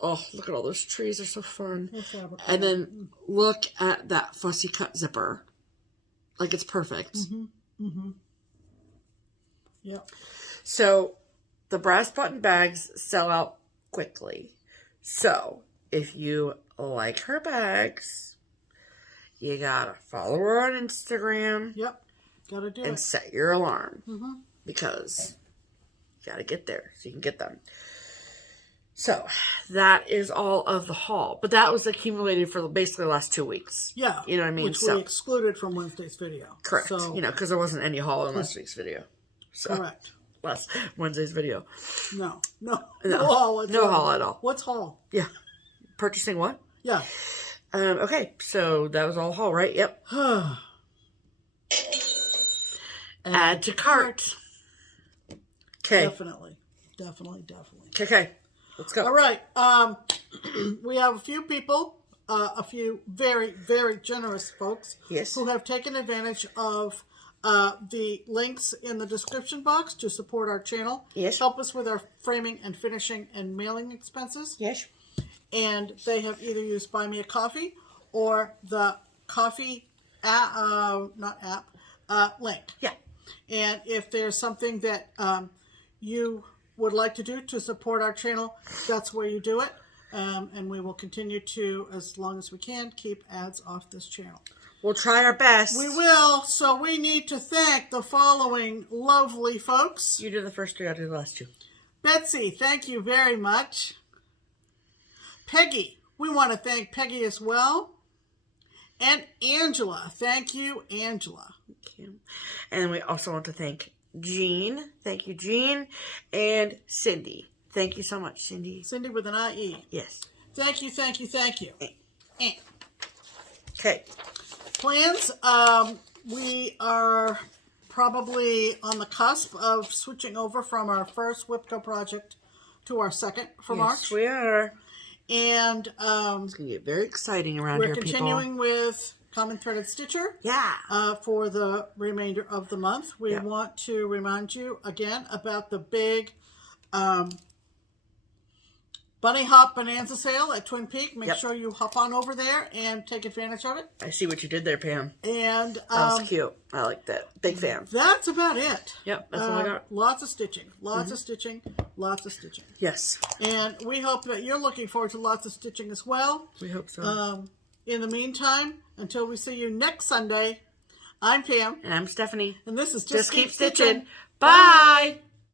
Oh, look at all those trees. They're so fun. And then look at that fussy cut zipper. Like, it's perfect. Mm-hmm. Mm-hmm. Yep. So the Brass Button bags sell out quickly. So if you like her bags, you gotta follow her on Instagram. Yep. Gotta do it. And set your alarm. Mm-hmm. Because you gotta get there so you can get them. So that is all of the haul. But that was accumulated for basically the last 2 weeks. Yeah. You know what I mean? Which we excluded from Wednesday's video. Correct. So, because there wasn't any haul in last week's video. So, correct. Last Wednesday's video. No haul. No haul at all. What's haul? Yeah. Purchasing what? Yeah. Okay, so that was all haul, right? Yep. Add to cart. Okay. Definitely. Okay. Let's go. All right. We have a few people, a few very, very generous folks who have taken advantage of the links in the description box to support our channel. Yes. Help us with our framing and finishing and mailing expenses. Yes. And they have either used Buy Me a Coffee or the coffee link. Yeah. And if there's something that you would like to do to support our channel, that's where you do it. And we will continue to, as long as we can, keep ads off this channel. We'll try our best. We will. So we need to thank the following lovely folks. You do the first three, I'll do the last two. Betsy, thank you very much. Peggy, we want to thank Peggy as well. And Angela, thank you, Angela. Thank you. And we also want to thank Jean. Thank you, Jean. And Cindy. Thank you so much, Cindy. Cindy with an I-E. Yes. Thank you. Okay. Plans. We are probably on the cusp of switching over from our first WIPCO project to our second for March. Yes, we are. And it's going to get very exciting around here, people. We're continuing with Common Threaded Stitcher. Yeah. For the remainder of the month. We want to remind you again about the big Bunny Hop Bonanza sale at Twin Peak. Make sure you hop on over there and take advantage of it. I see what you did there, Pam. And that was cute. I like that. Big fan. That's about it. Yep, that's all I got. Lots of stitching. Lots of stitching. Yes. And we hope that you're looking forward to lots of stitching as well. We hope so. In the meantime, until we see you next Sunday, I'm Pam. And I'm Stephanie. And this is Just Keep Stitching. Bye.